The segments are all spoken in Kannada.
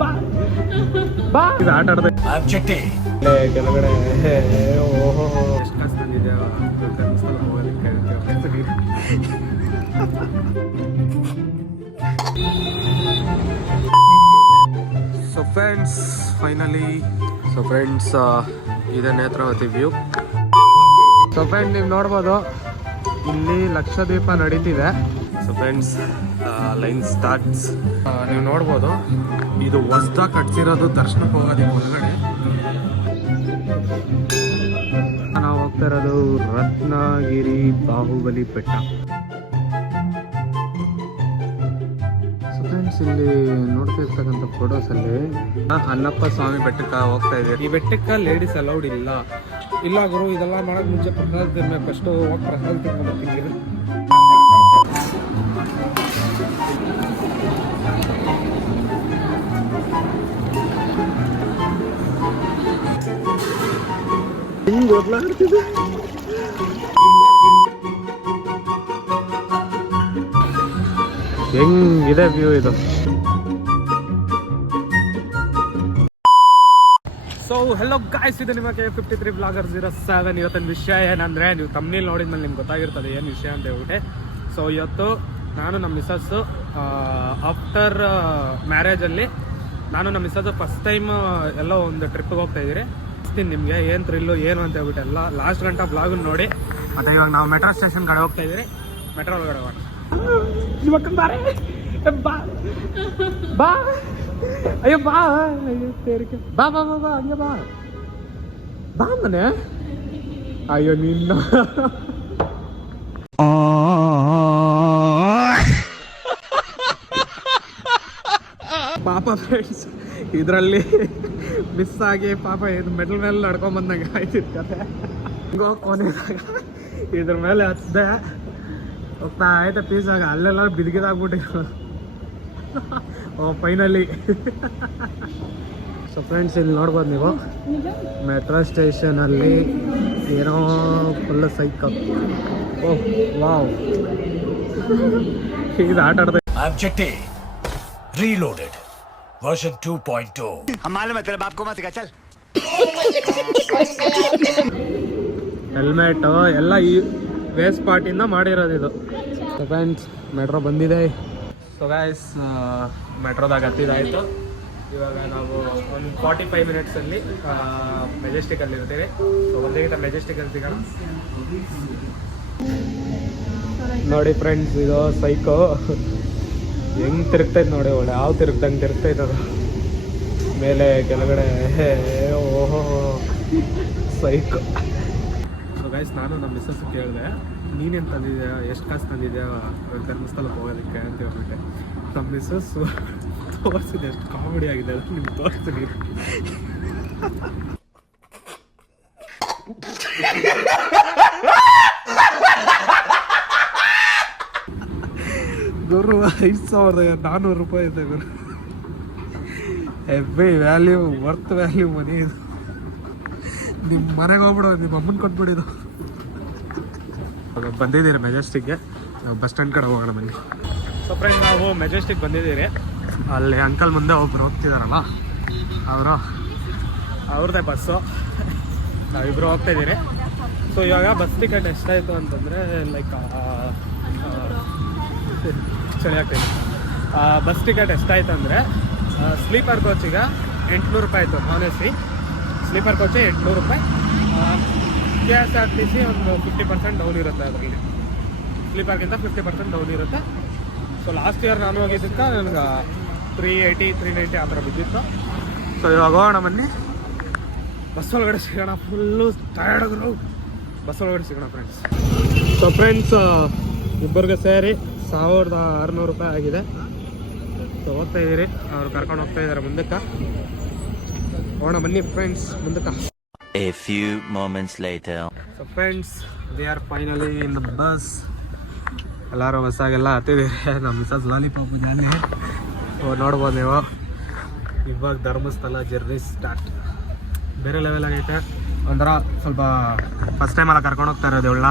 ಬಾ ಬಾ ಇದು ಆಟ ಆಡ್ದೆ ಕೆಳಗಡೆ. ಓಹೋ ಎಷ್ಟು ಕಾಸು ಬಂದಿದೆ ಧರ್ಮಸ್ಥಳ ಹೋಗೋದಕ್ಕೆ. ಸೊ ಫ್ರೆಂಡ್ಸ್ ಫೈನಲಿ ಇದೆ ನೇತ್ರಾವತಿ ವ್ಯೂ. ಸೊ ಫ್ರೆಂಡ್ ನೀವು ನೋಡ್ಬೋದು ಇಲ್ಲಿ ಲಕ್ಷದೀಪ ನಡೀತಿದೆ. So friends line starts. ನೀವು ನೋಡ್ಬೋದು ಇದು ಹೊಸ್ದಾಗಿ ಕಟ್ಸಿರೋದು ದರ್ಶನಕ್ಕೆ ಹೋಗೋದಕ್ಕೆ ಒಳಗಡೆ. ನಾವು ಹೋಗ್ತಾ ಇರೋದು ರತ್ನಗಿರಿ ಬಾಹುಬಲಿ ಬೆಟ್ಟ. ಸೊ ಫ್ರೆಂಡ್ಸ್ ಇಲ್ಲಿ ನೋಡ್ತಾ ಇರ್ತಕ್ಕಂಥ ಫೋಟೋಸ್ ಅಲ್ಲಿ ಅಣ್ಣಪ್ಪ ಸ್ವಾಮಿ ಬೆಟ್ಟಕ್ಕೆ ಹೋಗ್ತಾ ಇದ್ದೀವಿ. ಈ ಬೆಟ್ಟಕ್ಕೆ ಲೇಡೀಸ್ ಅಲೌಡ್ ಇಲ್ಲ ಗುರು. ಇದೆಲ್ಲ ಮಾಡೋದು ಮುಂಚೆ ಪ್ರಸಾದ ತಿನ್ಬೇಕು. ಫಸ್ಟು ಹೋಗಿ ಪ್ರಸಾದ ತಿನ್ಕೊಂಡ್ಬರ್ತೀನಿ. ಹಿಂಗೆ ಓದ್ಲಾಡ್ತಿದೆ. ಹೆಂಗಿದೆ ವ್ಯೂ ಇದು. ಸೊ ಹೆಲೋ ಗಾಯ್ಸ್, ಇದು ನಿಮ್ಮ K53 ಬ್ಲಾಗರ್ 07. ಇವತ್ತಿನ ವಿಷಯ ಏನಂದರೆ, ನೀವು ತಮ್ಮನೇಲಿ ನೋಡಿದ್ಮೇಲೆ ನಿಮ್ಗೆ ಗೊತ್ತಾಗಿರ್ತದೆ ಏನು ವಿಷಯ ಅಂತ ಹೇಳ್ಬಿಟ್ಟೆ. ಸೊ ಇವತ್ತು ನಾನು ನಮ್ಮ ಮಿಸಸ್ಸು ಆಫ್ಟರ್ ಮ್ಯಾರೇಜಲ್ಲಿ ನಾನು ನಮ್ಮ ಮಿಸಸ್ಸು ಫಸ್ಟ್ ಟೈಮ್ ಎಲ್ಲೋ ಒಂದು ಟ್ರಿಪ್ಪಿಗೆ ಹೋಗ್ತಾ ಇದ್ದೀರಿ. ನಿಮಗೆ ಏನು ಥ್ರಿಲ್ಲು ಏನು ಅಂತ ಹೇಳ್ಬಿಟ್ಟು ಎಲ್ಲ ಲಾಸ್ಟ್ ಗಂಟೆ ಬ್ಲಾಗನ್ನು ನೋಡಿ. ಮತ್ತು ಇವಾಗ ನಾವು ಮೆಟ್ರೋ ಸ್ಟೇಷನ್ ಕಡೆ ಹೋಗ್ತಾ ಇದ್ದೀರಿ. ಮೆಟ್ರೋ ಒಳಗಡೆ ಹೋಗೋಣ. ಬಾ ಬಾ ಅಯ್ಯೋ ಬಾ ಸೇರಿಕೆ ಬಾ ಬಾ ಬಾ ಬಾ ಹಂಗೆ ಬಾ ಬಾ ಮನೆ. ಅಯ್ಯೋ ನಿನ್ನ ಪಾಪ ಫ್ರೆಂಡ್ಸ್, ಇದರಲ್ಲಿ ಮಿಸ್ ಆಗಿ ಪಾಪ ಇದು ಮೆಟಲ್ ಮೇಲೆ ನಡ್ಕೊಂಬಂದಂಗೆ ಆಯ್ತಿತ್ತು ಕತೆ. ಹಿಂಗೋ ಕೊನೆದಾಗ ಇದ್ರ ಮೇಲೆ ಹಚ್ದೆ ಹೋಗ್ತಾ ಆಯ್ತಾ ಪೀಸಾಗ ಅಲ್ಲೆಲ್ಲ ಬಿದ್ಗಿದಾಗ್ಬಿಟ್ಟಿರೋ. ಫೈನಲಿ. ಸೊ ಫ್ರೆಂಡ್ಸ್ ಇಲ್ಲಿ ನೋಡ್ಬೋದು ನೀವು ಮೆಟ್ರೋ ಸ್ಟೇಷನಲ್ಲಿ ಏನೋ ಫುಲ್ ಸೈಕಲ್. ಓಹ್ ವಾವ್, ಇದು ಆಟ ಆಡ್ದೆ. Objective reloaded version 2.2. हमारे मतलब आपको मत सिखा चल. ಹೆಲ್ಮೆಟ್ ಎಲ್ಲ ಈ ವೇಸ್ಟ್ ಪಾರ್ಟಿಂದ ಮಾಡಿರೋದು ಇದು. ಸೊ ಫ್ರೆಂಡ್ಸ್ ಮೆಟ್ರೋ ಬಂದಿದೆ. ಸೊ ಗೈಸ್ ಮೆಟ್ರೋದಾಗ ಹತ್ತಿದಾಯಿತು. ಇವಾಗ ನಾವು ಒಂದು 45 ಮಿನಿಟ್ಸಲ್ಲಿ ಮೆಜೆಸ್ಟಿಕಲ್ಲಿ ಇರ್ತೀವಿ. ಸೊ ಒಂದೇಗಿಂತ ಮೆಜೆಸ್ಟಿಕಲ್ಲಿ ಸಿಗೋಣ. ನೋಡಿ ಫ್ರೆಂಡ್ಸ್, ಇದು ಸೈಕೋ ಹೆಂಗೆ ತಿರುಗ್ತೈತೆ ನೋಡಿ. ಒಳ್ಳೆ ಹಾವು ತಿರುಗ್ದಂಗೆ ತಿರುಗ್ತೈತೆ ಅದು. ಮೇಲೆ ಕೆಳಗಡೆ ಓಹೋ ಸೈಕೋ. ಸೊ ಗೈಸ್ ನಾನು ನಮ್ಮ ಮಿಸ್ಸಸ್ ಕೇಳಿದೆ, ನೀನೇನು ತಂದಿದ್ಯಾ, ಎಷ್ಟು ಕಾಸು ತಂದಿದ್ಯಾ ಧರ್ಮಸ್ಥಳಕ್ಕೆ ಹೋಗೋದಕ್ಕೆ ಅಂತ ಹೇಳ್ಬಿಟ್ಟೆ. ನಮ್ಮ ಮಿಸ್ಸಸ್ ತೋರಿಸಿದೆ. ಎಷ್ಟು ಕಾಮಿಡಿ ಆಗಿದೆ ಅದು ನಿಮ್ಗೆ ತೋರಿಸ್ತೀನಿ. ಗುರು 5,400 ರೂಪಾಯಿ ಇದೆ ಗುರು. ಹೆವಿ ವ್ಯಾಲ್ಯೂ, ವರ್ತ್ ವ್ಯಾಲ್ಯೂ ಮನಿ ಇದು. ನಿಮ್ಮ ಮನೆಗೆ ಹೋಗ್ಬಿಡೋ, ನಿಮ್ಮ ಅಮ್ಮನ ಕೊಟ್ಬಿಡಿದು. ಬಂದಿದ್ದೀರಿ ಮೆಜೆಸ್ಟಿಕ್ಗೆ. ಬಸ್ ಸ್ಟ್ಯಾಂಡ್ ಕಡೆ ಹೋಗೋಣ ಬನ್ನಿ. ಸೊ ಫ್ರೆಂಡ್ ನಾವು ಮೆಜೆಸ್ಟಿಕ್ ಬಂದಿದ್ದೀರಿ. ಅಲ್ಲಿ ಅಂಕಲ್ ಮುಂದೆ ಒಬ್ರು ಹೋಗ್ತಿದಾರಲ್ಲ ಅವ್ರದ್ದೇ ಬಸ್ಸು. ನಾವಿಬ್ಬರು ಹೋಗ್ತಾ ಇದ್ದೀರಿ. ಸೊ ಇವಾಗ ಬಸ್ ಟಿಕೆಟ್ ಎಷ್ಟಾಯಿತು ಅಂತಂದರೆ ಲೈಕ್ ಚಳಿ ಆಗ್ತಾಯಿದೆ. ಬಸ್ ಟಿಕೆಟ್ ಎಷ್ಟಾಯಿತು ಅಂದರೆ ಸ್ಲೀಪರ್ ಕೋಚಿಗೆ 800 ರೂಪಾಯಿ ಆಯಿತು. ನಾನ್ ಎ ಸಿ ಸ್ಲೀಪರ್ ಕೋಚೆ 800 ರೂಪಾಯಿ. KSRTC ಒಂದು 50% ಡೌನ್ ಇರುತ್ತೆ. ಅದರಲ್ಲಿ ಸ್ಲೀಪರ್ಗಿಂತ 50% ಡೌನ್ ಇರುತ್ತೆ. ಸೊ ಲಾಸ್ಟ್ ಇಯರ್ ನಾನು ಹೋಗಿದ್ದಕ್ಕೆ ನನಗೆ 380, 390 ಆ ಥರ ಬಿದ್ದಿತ್ತು. ಸೊ ಇವಾಗ ಹೋಗೋಣ ಬನ್ನಿ. ಬಸ್ ಒಳಗಡೆ ಸಿಗೋಣ. ಫುಲ್ಲು ಟಯರ್ಡ್ ಆಗಿರೋ ಬಸ್ ಒಳಗಡೆ ಸಿಗೋಣ ಫ್ರೆಂಡ್ಸ್. ಸೊ ಫ್ರೆಂಡ್ಸ್ ಇಬ್ಬರಿಗೆ ಸೇರಿ 1,600 ರೂಪಾಯಿ ಆಗಿದೆ. ಸೊ ಹೋಗ್ತಾ ಇದ್ದೀರಿ, ಅವ್ರು ಕರ್ಕೊಂಡು ಹೋಗ್ತಾ ಇದ್ದಾರೆ ಮುಂದಕ್ಕೆ. ಹೋಗೋಣ ಬನ್ನಿ ಫ್ರೆಂಡ್ಸ್ ಮುಂದಕ್ಕೆ. A few moments later. So friends we are finally in the bus. ಎಲ್ಲರೂ ಬಸ್ಸಾಗೆಲ್ಲ ಹತ್ತಿದ್ದೀರಿ. ನಮ್ಮ ಮಿಸಸ್ ಲಾಲಿಪಾಪ್ ಜಾಲಿ. ನೋಡ್ಬೋದು ನೀವು. ಇವಾಗ ಧರ್ಮಸ್ಥಳ ಜರ್ನಿ ಸ್ಟಾರ್ಟ್. ಬೇರೆ ಲೆವೆಲ್ ಆಗೈತೆ ಒಂಥರ. ಸ್ವಲ್ಪ ಫಸ್ಟ್ ಟೈಮ್ ಎಲ್ಲ ಕರ್ಕೊಂಡು ಹೋಗ್ತಾ ಇರೋದು ಇವಳನ್ನ.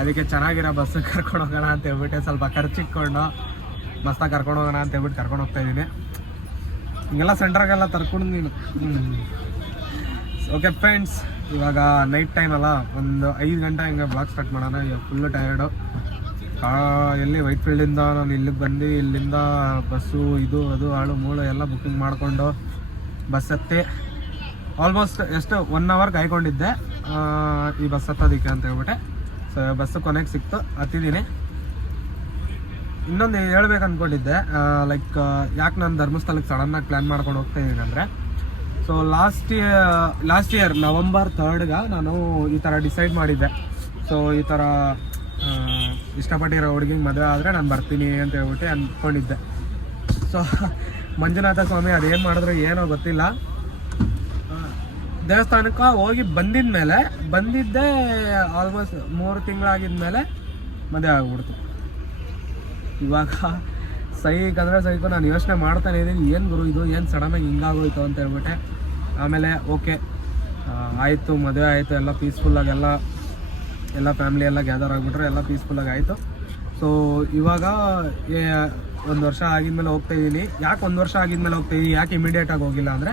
ಅದಕ್ಕೆ ಚೆನ್ನಾಗಿರೋ ಬಸ್ಸು ಕರ್ಕೊಂಡು ಹೋಗೋಣ ಅಂತ ಹೇಳ್ಬಿಟ್ಟು ಸ್ವಲ್ಪ ಖರ್ಚಿಕ್ಕೊಂಡು ಮಸ್ತಾಗಿ ಕರ್ಕೊಂಡು ಹೋಗೋಣ ಅಂತ ಹೇಳ್ಬಿಟ್ಟು ಕರ್ಕೊಂಡು ಹೋಗ್ತಾ ಇದ್ದೀನಿ. ಹಿಂಗೆಲ್ಲ ಸೆಂಟ್ರಾಗೆಲ್ಲ ತರ್ಕೊಂಡು ನೀನು. ಓಕೆ ಫ್ರೆಂಡ್ಸ್, ಇವಾಗ ನೈಟ್ ಟೈಮ್ ಅಲ್ಲ, ಒಂದು 5 ಗಂಟೆ ಹಿಂಗೆ ಬ್ಲಾಗ್ ಸ್ಟಾರ್ಟ್ ಮಾಡೋಣ. ಈಗ ಫುಲ್ಲು ಟಯರ್ಡು. ಎಲ್ಲಿ ವೈಟ್ಫೀಲ್ಡಿಂದ ನಾನು ಇಲ್ಲಿಗೆ ಬಂದು ಇಲ್ಲಿಂದ ಬಸ್ಸು ಇದು ಅದು ಆಳು ಮೂಳು ಎಲ್ಲ ಬುಕ್ಕಿಂಗ್ ಮಾಡಿಕೊಂಡು ಬಸ್ ಹತ್ತಿ ಆಲ್ಮೋಸ್ಟ್ ಎಷ್ಟು 1 ಅವರ್ ಕಾಯ್ಕೊಂಡಿದ್ದೆ ಈ ಬಸ್ ಹತ್ತೋದಕ್ಕೆ ಅಂತ ಹೇಳ್ಬಿಟ್ಟೆ. ಸೊ ಬಸ್ಸು ಕೊನೆಗೆ ಸಿಕ್ತು, ಹತ್ತಿದ್ದೀನಿ. ಇನ್ನೊಂದು ಹೇಳ್ಬೇಕು ಅಂದ್ಕೊಂಡಿದ್ದೆ, ಲೈಕ್ ಯಾಕೆ ನಾನು ಧರ್ಮಸ್ಥಳಕ್ಕೆ ಸಡನ್ನಾಗಿ ಪ್ಲ್ಯಾನ್ ಮಾಡ್ಕೊಂಡು ಹೋಗ್ತಾ ಇದ್ದೀನಿ ಅಂದರೆ, ಸೊ ಲಾಸ್ಟ್ ಇಯರ್ November 3 ನಾನು ಈ ಥರ ಡಿಸೈಡ್ ಮಾಡಿದ್ದೆ. ಸೊ ಈ ಥರ ಇಷ್ಟಪಟ್ಟಿರೋ ಹುಡುಗಿಗೆ ಮದುವೆ ಆದರೆ ನಾನು ಬರ್ತೀನಿ ಅಂತ ಹೇಳ್ಬಿಟ್ಟು ಅಂದ್ಕೊಂಡಿದ್ದೆ. ಸೊ ಮಂಜುನಾಥ ಸ್ವಾಮಿ ಅದೇನು ಮಾಡಿದ್ರು ಏನೋ ಗೊತ್ತಿಲ್ಲ, ದೇವಸ್ಥಾನಕ್ಕೆ ಹೋಗಿ ಬಂದಿದ್ದೇ ಆಲ್ಮೋಸ್ಟ್ 3 ತಿಂಗಳಾಗಿದ್ಮೇಲೆ ಮದುವೆ ಆಗ್ಬಿಡ್ತು. ಇವಾಗ ಸೈಕು ನಾನು ಯೋಚನೆ ಮಾಡ್ತಾನೆ ಇದ್ದೀನಿ, ಏನು ಗುರು ಇದು ಏನು ಸಡನ್ನಾಗಿ ಹಿಂಗಾಗೋಯ್ತು ಅಂತ ಹೇಳ್ಬಿಟ್ಟೆ. ಆಮೇಲೆ ಓಕೆ ಆಯಿತು, ಮದುವೆ ಆಯಿತು, ಎಲ್ಲ ಪೀಸ್ಫುಲ್ಲಾಗಿ ಎಲ್ಲ ಫ್ಯಾಮಿಲಿ ಎಲ್ಲ ಗ್ಯಾದರ್ ಆಗಿಬಿಟ್ರೆ ಎಲ್ಲ ಪೀಸ್ಫುಲ್ಲಾಗಿ ಆಯಿತು. ಸೊ ಇವಾಗ 1 ವರ್ಷ ಆಗಿದ್ಮೇಲೆ ಹೋಗ್ತಾ ಇದ್ದೀನಿ. ಯಾಕೆ 1 ವರ್ಷ ಆಗಿದ್ಮೇಲೆ ಹೋಗ್ತಾಯಿದ್ದೀನಿ, ಯಾಕೆ ಇಮಿಡಿಯೇಟಾಗಿ ಹೋಗಿಲ್ಲ ಅಂದರೆ,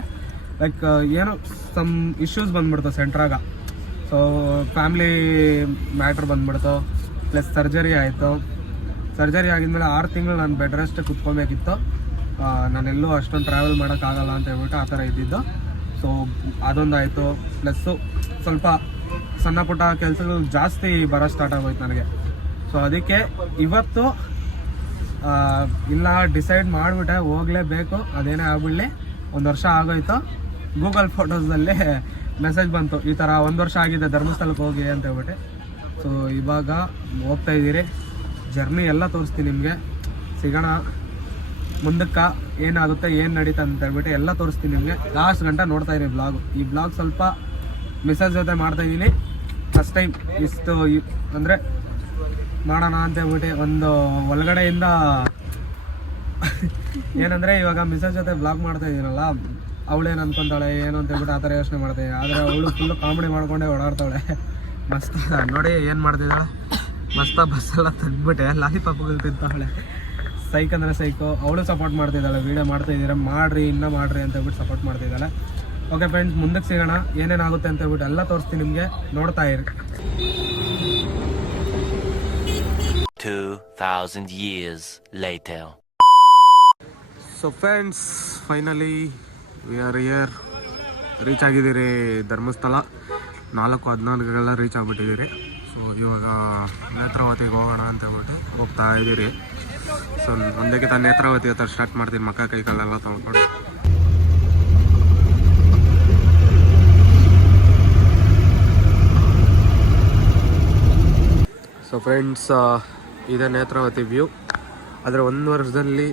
ಲೈಕ್ ಏನೋ ಸಮ್ ಇಶ್ಯೂಸ್ ಬಂದ್ಬಿಡ್ತು ಸೆಂಟ್ರಾಗ. ಸೊ ಫ್ಯಾಮ್ಲಿ ಮ್ಯಾಟ್ರ್ ಬಂದ್ಬಿಡ್ತು, ಪ್ಲಸ್ ಸರ್ಜರಿ ಆಯಿತು. ಸರ್ಜರಿ ಆಗಿದ್ಮೇಲೆ 6 ತಿಂಗಳು ನಾನು ಬೆಡ್ ರೆಸ್ಟ್ ಕುತ್ಕೊಬೇಕಿತ್ತು. ನಾನೆಲ್ಲೂ ಅಷ್ಟೊಂದು ಟ್ರಾವೆಲ್ ಮಾಡೋಕ್ಕಾಗಲ್ಲ ಅಂತ ಹೇಳ್ಬಿಟ್ಟು ಆ ಥರ ಇದ್ದಿದ್ದು. ಸೊ ಅದೊಂದಾಯಿತು, ಪ್ಲಸ್ಸು ಸ್ವಲ್ಪ ಸಣ್ಣ ಪುಟ್ಟ ಕೆಲಸಗಳು ಜಾಸ್ತಿ ಬರೋ ಸ್ಟಾರ್ಟ್ ಆಗೋಯ್ತು ನನಗೆ. ಸೊ ಅದಕ್ಕೆ ಇವತ್ತು ಇಲ್ಲ ಡಿಸೈಡ್ ಮಾಡಿಬಿಟ್ಟೆ, ಹೋಗಲೇಬೇಕು, ಅದೇನೇ ಆಗ್ಬಿಡಲಿ. 1 ವರ್ಷ ಆಗೋಯ್ತು. ಗೂಗಲ್ ಫೋಟೋಸಲ್ಲಿ ಮೆಸೇಜ್ ಬಂತು, ಈ ಥರ 1 ವರ್ಷ ಆಗಿದೆ ಧರ್ಮಸ್ಥಳಕ್ಕೆ ಹೋಗಿ ಅಂತ ಹೇಳ್ಬಿಟ್ಟು. ಸೊ ಇವಾಗ ಹೋಗ್ತಾ ಇದ್ದೀರಿ, ಜರ್ನಿ ಎಲ್ಲ ತೋರಿಸ್ತೀನಿ ನಿಮಗೆ. ಸಿಗೋಣ ಮುಂದಕ್ಕೆ, ಏನಾಗುತ್ತೆ ಏನು ನಡೀತಾ ಅಂತ ಹೇಳ್ಬಿಟ್ಟು ಎಲ್ಲ ತೋರಿಸ್ತೀನಿ ನಿಮಗೆ. ಲಾಸ್ಟ್ ಗಂಟೆ ನೋಡ್ತಾ ಇರಿ ಬ್ಲಾಗು. ಈ ಬ್ಲಾಗ್ ಸ್ವಲ್ಪ ಮಿಸಸ್ ಜೊತೆ ಮಾಡ್ತಾಯಿದ್ದೀನಿ ಫಸ್ಟ್ ಟೈಮ್. ಇಷ್ಟು ಅಂದರೆ ಮಾಡೋಣ ಅಂತ ಹೇಳ್ಬಿಟ್ಟು ಒಂದು ಒಳಗಡೆಯಿಂದ ಏನಂದರೆ, ಇವಾಗ ಮಿಸಸ್ ಜೊತೆ ಬ್ಲಾಗ್ ಮಾಡ್ತಾ ಇದ್ದೀನಲ್ಲ, ಅವಳೇನು ಅಂದ್ಕೊತಾಳೆ ಏನು ಅಂತ ಹೇಳ್ಬಿಟ್ಟು ಆ ಥರ ಯೋಚನೆ ಮಾಡ್ತಾಯಿದ್ದೀನಿ. ಆದರೆ ಅವಳು ಫುಲ್ಲು ಕಾಮಿಡಿ ಮಾಡ್ಕೊಂಡೇ ಓಡಾಡ್ತಾವಳೆ. ಮಸ್ತ್ ನೋಡಿ ಏನು ಮಾಡ್ತಿದ್ದಾಳೆ, ಮಸ್ತಾಗಿ ಬಸ್ಸೆಲ್ಲ ತಂದ್ಬಿಟ್ಟೆ ಲಾಲಿಪಾಪ್ಗಳು ತಿಂತಾವಳೆ. ಸೈಕ್ ಅಂದರೆ ಸೈಕು. ಅವಳು ಸಪೋರ್ಟ್ ಮಾಡ್ತಿದ್ದಾಳೆ, ವೀಡಿಯೋ ಮಾಡ್ತಾಯಿದ್ದೀರಾ ಮಾಡಿರಿ ಇನ್ನೂ ಮಾಡಿರಿ ಅಂತ ಹೇಳ್ಬಿಟ್ಟು ಸಪೋರ್ಟ್ ಮಾಡ್ತಿದ್ದಾಳೆ. ಓಕೆ ಫ್ರೆಂಡ್ಸ್, ಮುಂದಕ್ಕೆ ಸಿಗೋಣ, ಏನೇನಾಗುತ್ತೆ ಅಂತ ಹೇಳ್ಬಿಟ್ಟು ಎಲ್ಲ ತೋರಿಸ್ತೀನಿ ನಿಮಗೆ, ನೋಡ್ತಾ ಇರಿ. 2000 years later. So friends, finally we are here. Reach ಆಗಿದ್ದೀರಿ ಧರ್ಮಸ್ಥಳ. 4:14 ರೀಚ್ ಆಗಿಬಿಟ್ಟಿದ್ದೀರಿ. ಸೊ ಇವಾಗ ನೇತ್ರಾವತಿಗೆ ಹೋಗೋಣ ಅಂತ ಹೇಳ್ಬಿಟ್ಟು ಹೋಗ್ತಾ ಇದ್ದೀರಿ. ಸೊ ಒಂದಕ್ಕಿಂತ ನೇತ್ರಾವತಿ ಹತ್ರ ಸ್ಟಾರ್ಟ್ ಮಾಡ್ತೀನಿ, ಮಕ್ಕ ಕೈ ಕಾಲೆಲ್ಲ ತೊಳ್ಕೊಂಡು. ಸೊ ಫ್ರೆಂಡ್ಸ್, ಇದೆ ನೇತ್ರಾವತಿ ವ್ಯೂ. ಆದರೆ 1 ವರ್ಷದಲ್ಲಿ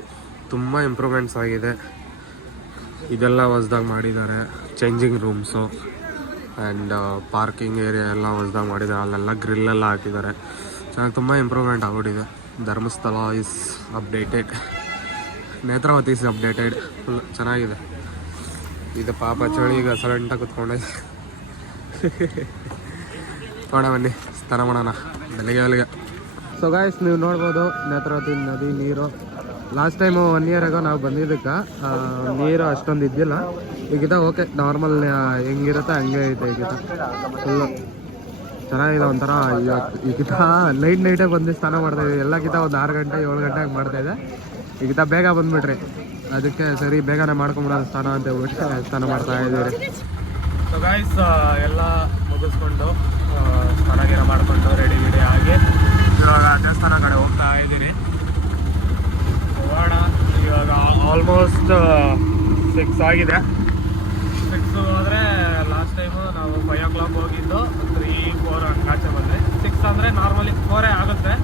ತುಂಬ ಇಂಪ್ರೂವ್ಮೆಂಟ್ಸ್ ಆಗಿದೆ. ಇದೆಲ್ಲ ಹೊಸ್ದಾಗಿ ಮಾಡಿದ್ದಾರೆ, changing rooms and parking area ಎಲ್ಲ ಹೊಸ್ದಾಗಿ ಮಾಡಿದ್ದಾರೆ. ಅಲ್ಲೆಲ್ಲ ಗ್ರಿಲ್ಲೆಲ್ಲ ಹಾಕಿದ್ದಾರೆ. ಚೆನ್ನಾಗಿ ತುಂಬ ಇಂಪ್ರೂವ್ಮೆಂಟ್ ಆಗ್ಬಿಟ್ಟಿದೆ. Dharmasthala is updated, Netravati is updated. Full ಚೆನ್ನಾಗಿದೆ. ಇದು ಪಾಪ ಚಳಿಗೆ ಸೈಲೆಂಟಾಗಿ ಕುತ್ಕೊಂಡೆ. ನೋಡ ಬನ್ನಿ, ಸ್ನಾನ ಮಾಡೋಣ ಬೆಳಗ್ಗೆ. ಸೊ ಗಾಯ್ಸ್, ನೀವು ನೋಡ್ಬೋದು ನೇತ್ರಾವತಿ ನದಿ ನೀರು. ಲಾಸ್ಟ್ ಟೈಮು 1 ಇಯರ್ ಆಗೋ ನಾವು ಬಂದಿದ್ದಕ್ಕೆ ನೀರು ಅಷ್ಟೊಂದು ಇದ್ದಿಲ್ಲ. ಈಗಿದ ಓಕೆ, ನಾರ್ಮಲ್ ಹೆಂಗಿರುತ್ತೆ ಹಂಗೆ ಐತೆ. ಈಗಿತ ಫುಲ್ಲು ಚೆನ್ನಾಗಿದೆ. ಒಂಥರ ಈಗಿತ ನೈಟೇ ಬಂದು ಸ್ನಾನ ಮಾಡ್ತಾಯಿದ್ವಿ. ಎಲ್ಲಕ್ಕಿಂತ ಒಂದು 6 ಗಂಟೆ 7 ಗಂಟೆಗೆ ಮಾಡ್ತಾಯಿದ್ದೆ. ಈಗಿತ ಬೇಗ ಬಂದುಬಿಟ್ರಿ, ಅದಕ್ಕೆ ಸರಿ ಬೇಗನೆ ಮಾಡ್ಕೊಂಬಿಡೋದು ಸ್ನಾನ ಅಂತ ಹೇಳ್ಬಿಟ್ಟು ಸ್ನಾನ ಮಾಡ್ತಾ ಇದ್ದೀರಿ. ಸೊ ಗಾಯ್ಸ್, ಎಲ್ಲ ಮುಗಿಸ್ಕೊಂಡು ಸ್ನಾನ ಮಾಡಿಕೊಂಡು ರೆಡಿ ಆಗಿ ಇವಾಗ ದೇವಸ್ಥಾನ ಕಡೆ ಹೋಗ್ತಾ ಇದ್ದೀನಿ. ಹೋಗೋಣ. ಇವಾಗ ಆಲ್ಮೋಸ್ಟ್ 6 ಆಗಿದೆ. 6 ಹೋದರೆ ಲಾಸ್ಟ್ ಟೈಮು ನಾವು 5 o'clock ಹೋಗಿದ್ದು 3-4 ಹಂಗಾಚೆ ಬಂದರೆ. 6 ಅಂದರೆ ನಾರ್ಮಲಿ 4 ಆಗುತ್ತೆ.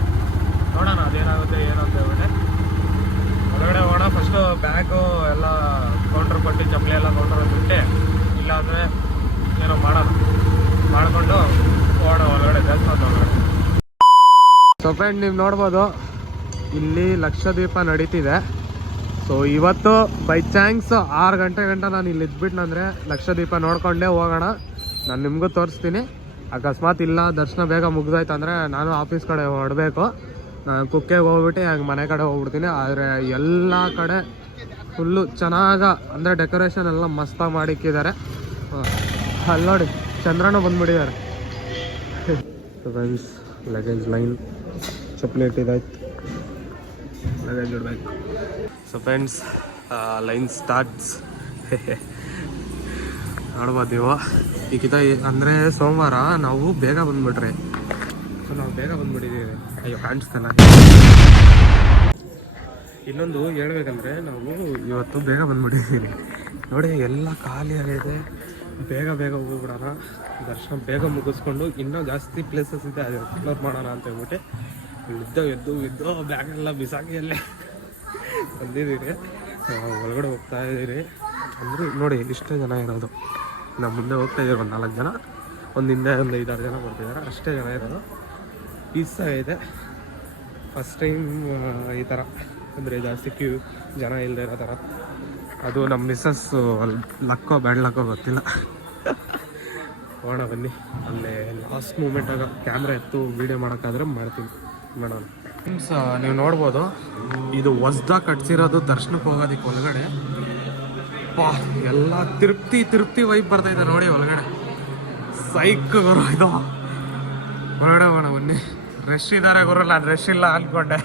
ನೋಡೋಣ ಅದೇನಾಗುತ್ತೆ ಏನು ಅಂತ ಹೇಳ್ಬಿಟ್ಟೆ. ಹೊರಗಡೆ ಹೋಗೋಣ. ಫಸ್ಟು ಬ್ಯಾಗು ಎಲ್ಲ ಕೌಂಟ್ರ್ ಕೊಟ್ಟು ಚಪ್ಪಲಿ ಎಲ್ಲ ಕೌಂಟ್ರ್ ಬಿಟ್ಟೆ, ಇಲ್ಲಾಂದರೆ ಏನೋ ಮಾಡಿಕೊಂಡು ಹೋಗೋಣ ಹೊರಗಡೆ, ದೇವಸ್ಥಾನದ ಹೊರಗಡೆ. ಸೊ ಫ್ರೆಂಡ್, ನೀವು ನೋಡ್ಬೋದು ಇಲ್ಲಿ ಲಕ್ಷದೀಪ ನಡೀತಿದೆ. ಸೊ ಇವತ್ತು ಬೈ ಚಾನ್ಸ್ 6 ಗಂಟೆ ನಾನು ಇಲ್ಲಿ ಇದ್ಬಿಟ್ನಂದರೆ ಲಕ್ಷದೀಪ ನೋಡ್ಕೊಂಡೇ ಹೋಗೋಣ. ನಾನು ನಿಮಗೂ ತೋರಿಸ್ತೀನಿ. ಅಕಸ್ಮಾತ್ ಇಲ್ಲ ದರ್ಶನ ಬೇಗ ಮುಗ್ದೋಯ್ತು ಅಂದರೆ ನಾನು ಆಫೀಸ್ ಕಡೆ ಹೊರಡಬೇಕು. ನಾನು ಕುಕ್ಕೆಗೆ ಹೋಗ್ಬಿಟ್ಟು ಹಂಗೆ ಮನೆ ಕಡೆ ಹೋಗ್ಬಿಡ್ತೀನಿ. ಆದರೆ ಎಲ್ಲ ಕಡೆ ಫುಲ್ಲು ಚೆನ್ನಾಗ ಅಂದರೆ ಡೆಕೋರೇಷನ್ ಎಲ್ಲ ಮಸ್ತಾಗಿ ಮಾಡಿಕ್ಕಿದ್ದಾರೆ. ಅಲ್ಲಿ ನೋಡಿ ಚಂದ್ರನ ಬಂದ್ಬಿಟ್ಟಿದ್ದಾರೆ. ಫ್ರೆಂಡ್ಸ್ ಲಗೇಜ್ ಲೈನ್ ಚಪ್ಪಲಿ ಇಟ್ಟಿದ್ದಾಯ್ತು, ಲಗೇಜ್ ಇಡಬೇಕು. So friends line starts. ನೋಡ್ಬೋದು ನೀವು ಈಗಿತ ಅಂದರೆ ಸೋಮವಾರ ನಾವು ಬೇಗ ಬಂದ್ಬಿಟ್ರಿ. ಸೊ ನಾವು ಬೇಗ ಬಂದ್ಬಿಟ್ಟಿದ್ದೀವಿ. ಅಯ್ಯೋ ಕಾಣಿಸ್ತಲ್ಲ. ಇನ್ನೊಂದು ಹೇಳ್ಬೇಕಂದ್ರೆ ನಾವು ಇವತ್ತು ಬೇಗ ಬಂದ್ಬಿಟ್ಟಿದ್ದೀವಿ ನೋಡಿ, ಎಲ್ಲ ಖಾಲಿ ಆಗಿದೆ. ಬೇಗ ಬೇಗ ಹೋಗ್ಬಿಡೋಣ, ದರ್ಶನ ಬೇಗ ಮುಗಿಸ್ಕೊಂಡು ಇನ್ನೂ ಜಾಸ್ತಿ ಪ್ಲೇಸಸ್ ಇದೆ ಅದು ಎಕ್ಸ್ಪ್ಲೋರ್ ಮಾಡೋಣ ಅಂತ ಹೇಳ್ಬಿಟ್ಟು ಎದ್ದು ಬ್ಯಾಗೆಲ್ಲ ಬಿಸಾಕಿ ಅಲ್ಲೇ ಬಂದಿದ್ದೀರಿ. ಒಳಗಡೆ ಹೋಗ್ತಾ ಇದ್ದೀರಿ. ಅಂದರೆ ನೋಡಿ ಇಷ್ಟೇ ಜನ ಇರೋದು. ನಾವು ಮುಂದೆ ಹೋಗ್ತಾ ಇದ್ದೀವಿ, ಒಂದು 4 ಜನ, ಒಂದು ಹಿಂದೆ ಒಂದು 5-6 ಜನ ಬರ್ತಿದ್ದಾರೆ, ಅಷ್ಟೇ ಜನ ಇರೋದು. ಪೀಸಾಗಿದೆ. ಫಸ್ಟ್ ಟೈಮ್ ಈ ಥರ ಅಂದರೆ ಜಾಸ್ತಿ ಕ್ಯೂ ಜನ ಇಲ್ಲದೆ ಇರೋ ಥರ. ಅದು ನಮ್ಮ ಮಿಸ್ಸಸ್ಸು ಅಲ್ಲಿ ಲಕ್ಕೋ ಬ್ಯಾಡ್ ಲಕ್ಕೋ ಗೊತ್ತಿಲ್ಲ. ಹೋಗೋಣ ಬನ್ನಿ. ಅಲ್ಲೇ ಲಾಸ್ಟ್ ಮೂಮೆಂಟಾಗ ಕ್ಯಾಮ್ರಾ ಎತ್ತು ವೀಡಿಯೋ ಮಾಡೋಕ್ಕಾದ್ರೆ ಮಾಡ್ತೀವಿ, ಮಾಡೋಣ. ಮೀನ್ಸ್ ನೀವು ನೋಡ್ಬೋದು, ಇದು ಹೊಸ್ದಾಗಿ ಕಟ್ಸಿರೋದು ದರ್ಶನಕ್ಕೆ ಹೋಗೋದಕ್ಕೆ ಒಳಗಡೆ. ಪಾ ಎಲ್ಲ ತಿರುಪ್ತಿ ವೈಬ್ ಬರ್ತೈತೆ ನೋಡಿ ಒಳಗಡೆ. ಸೈಕ್ ಗುರು ಇದು. ಹೊರಗಡೆ ಹೋಗೋಣ ಬನ್ನಿ. ರಶ್ ಇದ್ದಾರೆ ಗುರು, ನಾನು ರಶ್ ಇಲ್ಲ ಅಂದ್ಕೊಂಡೆ.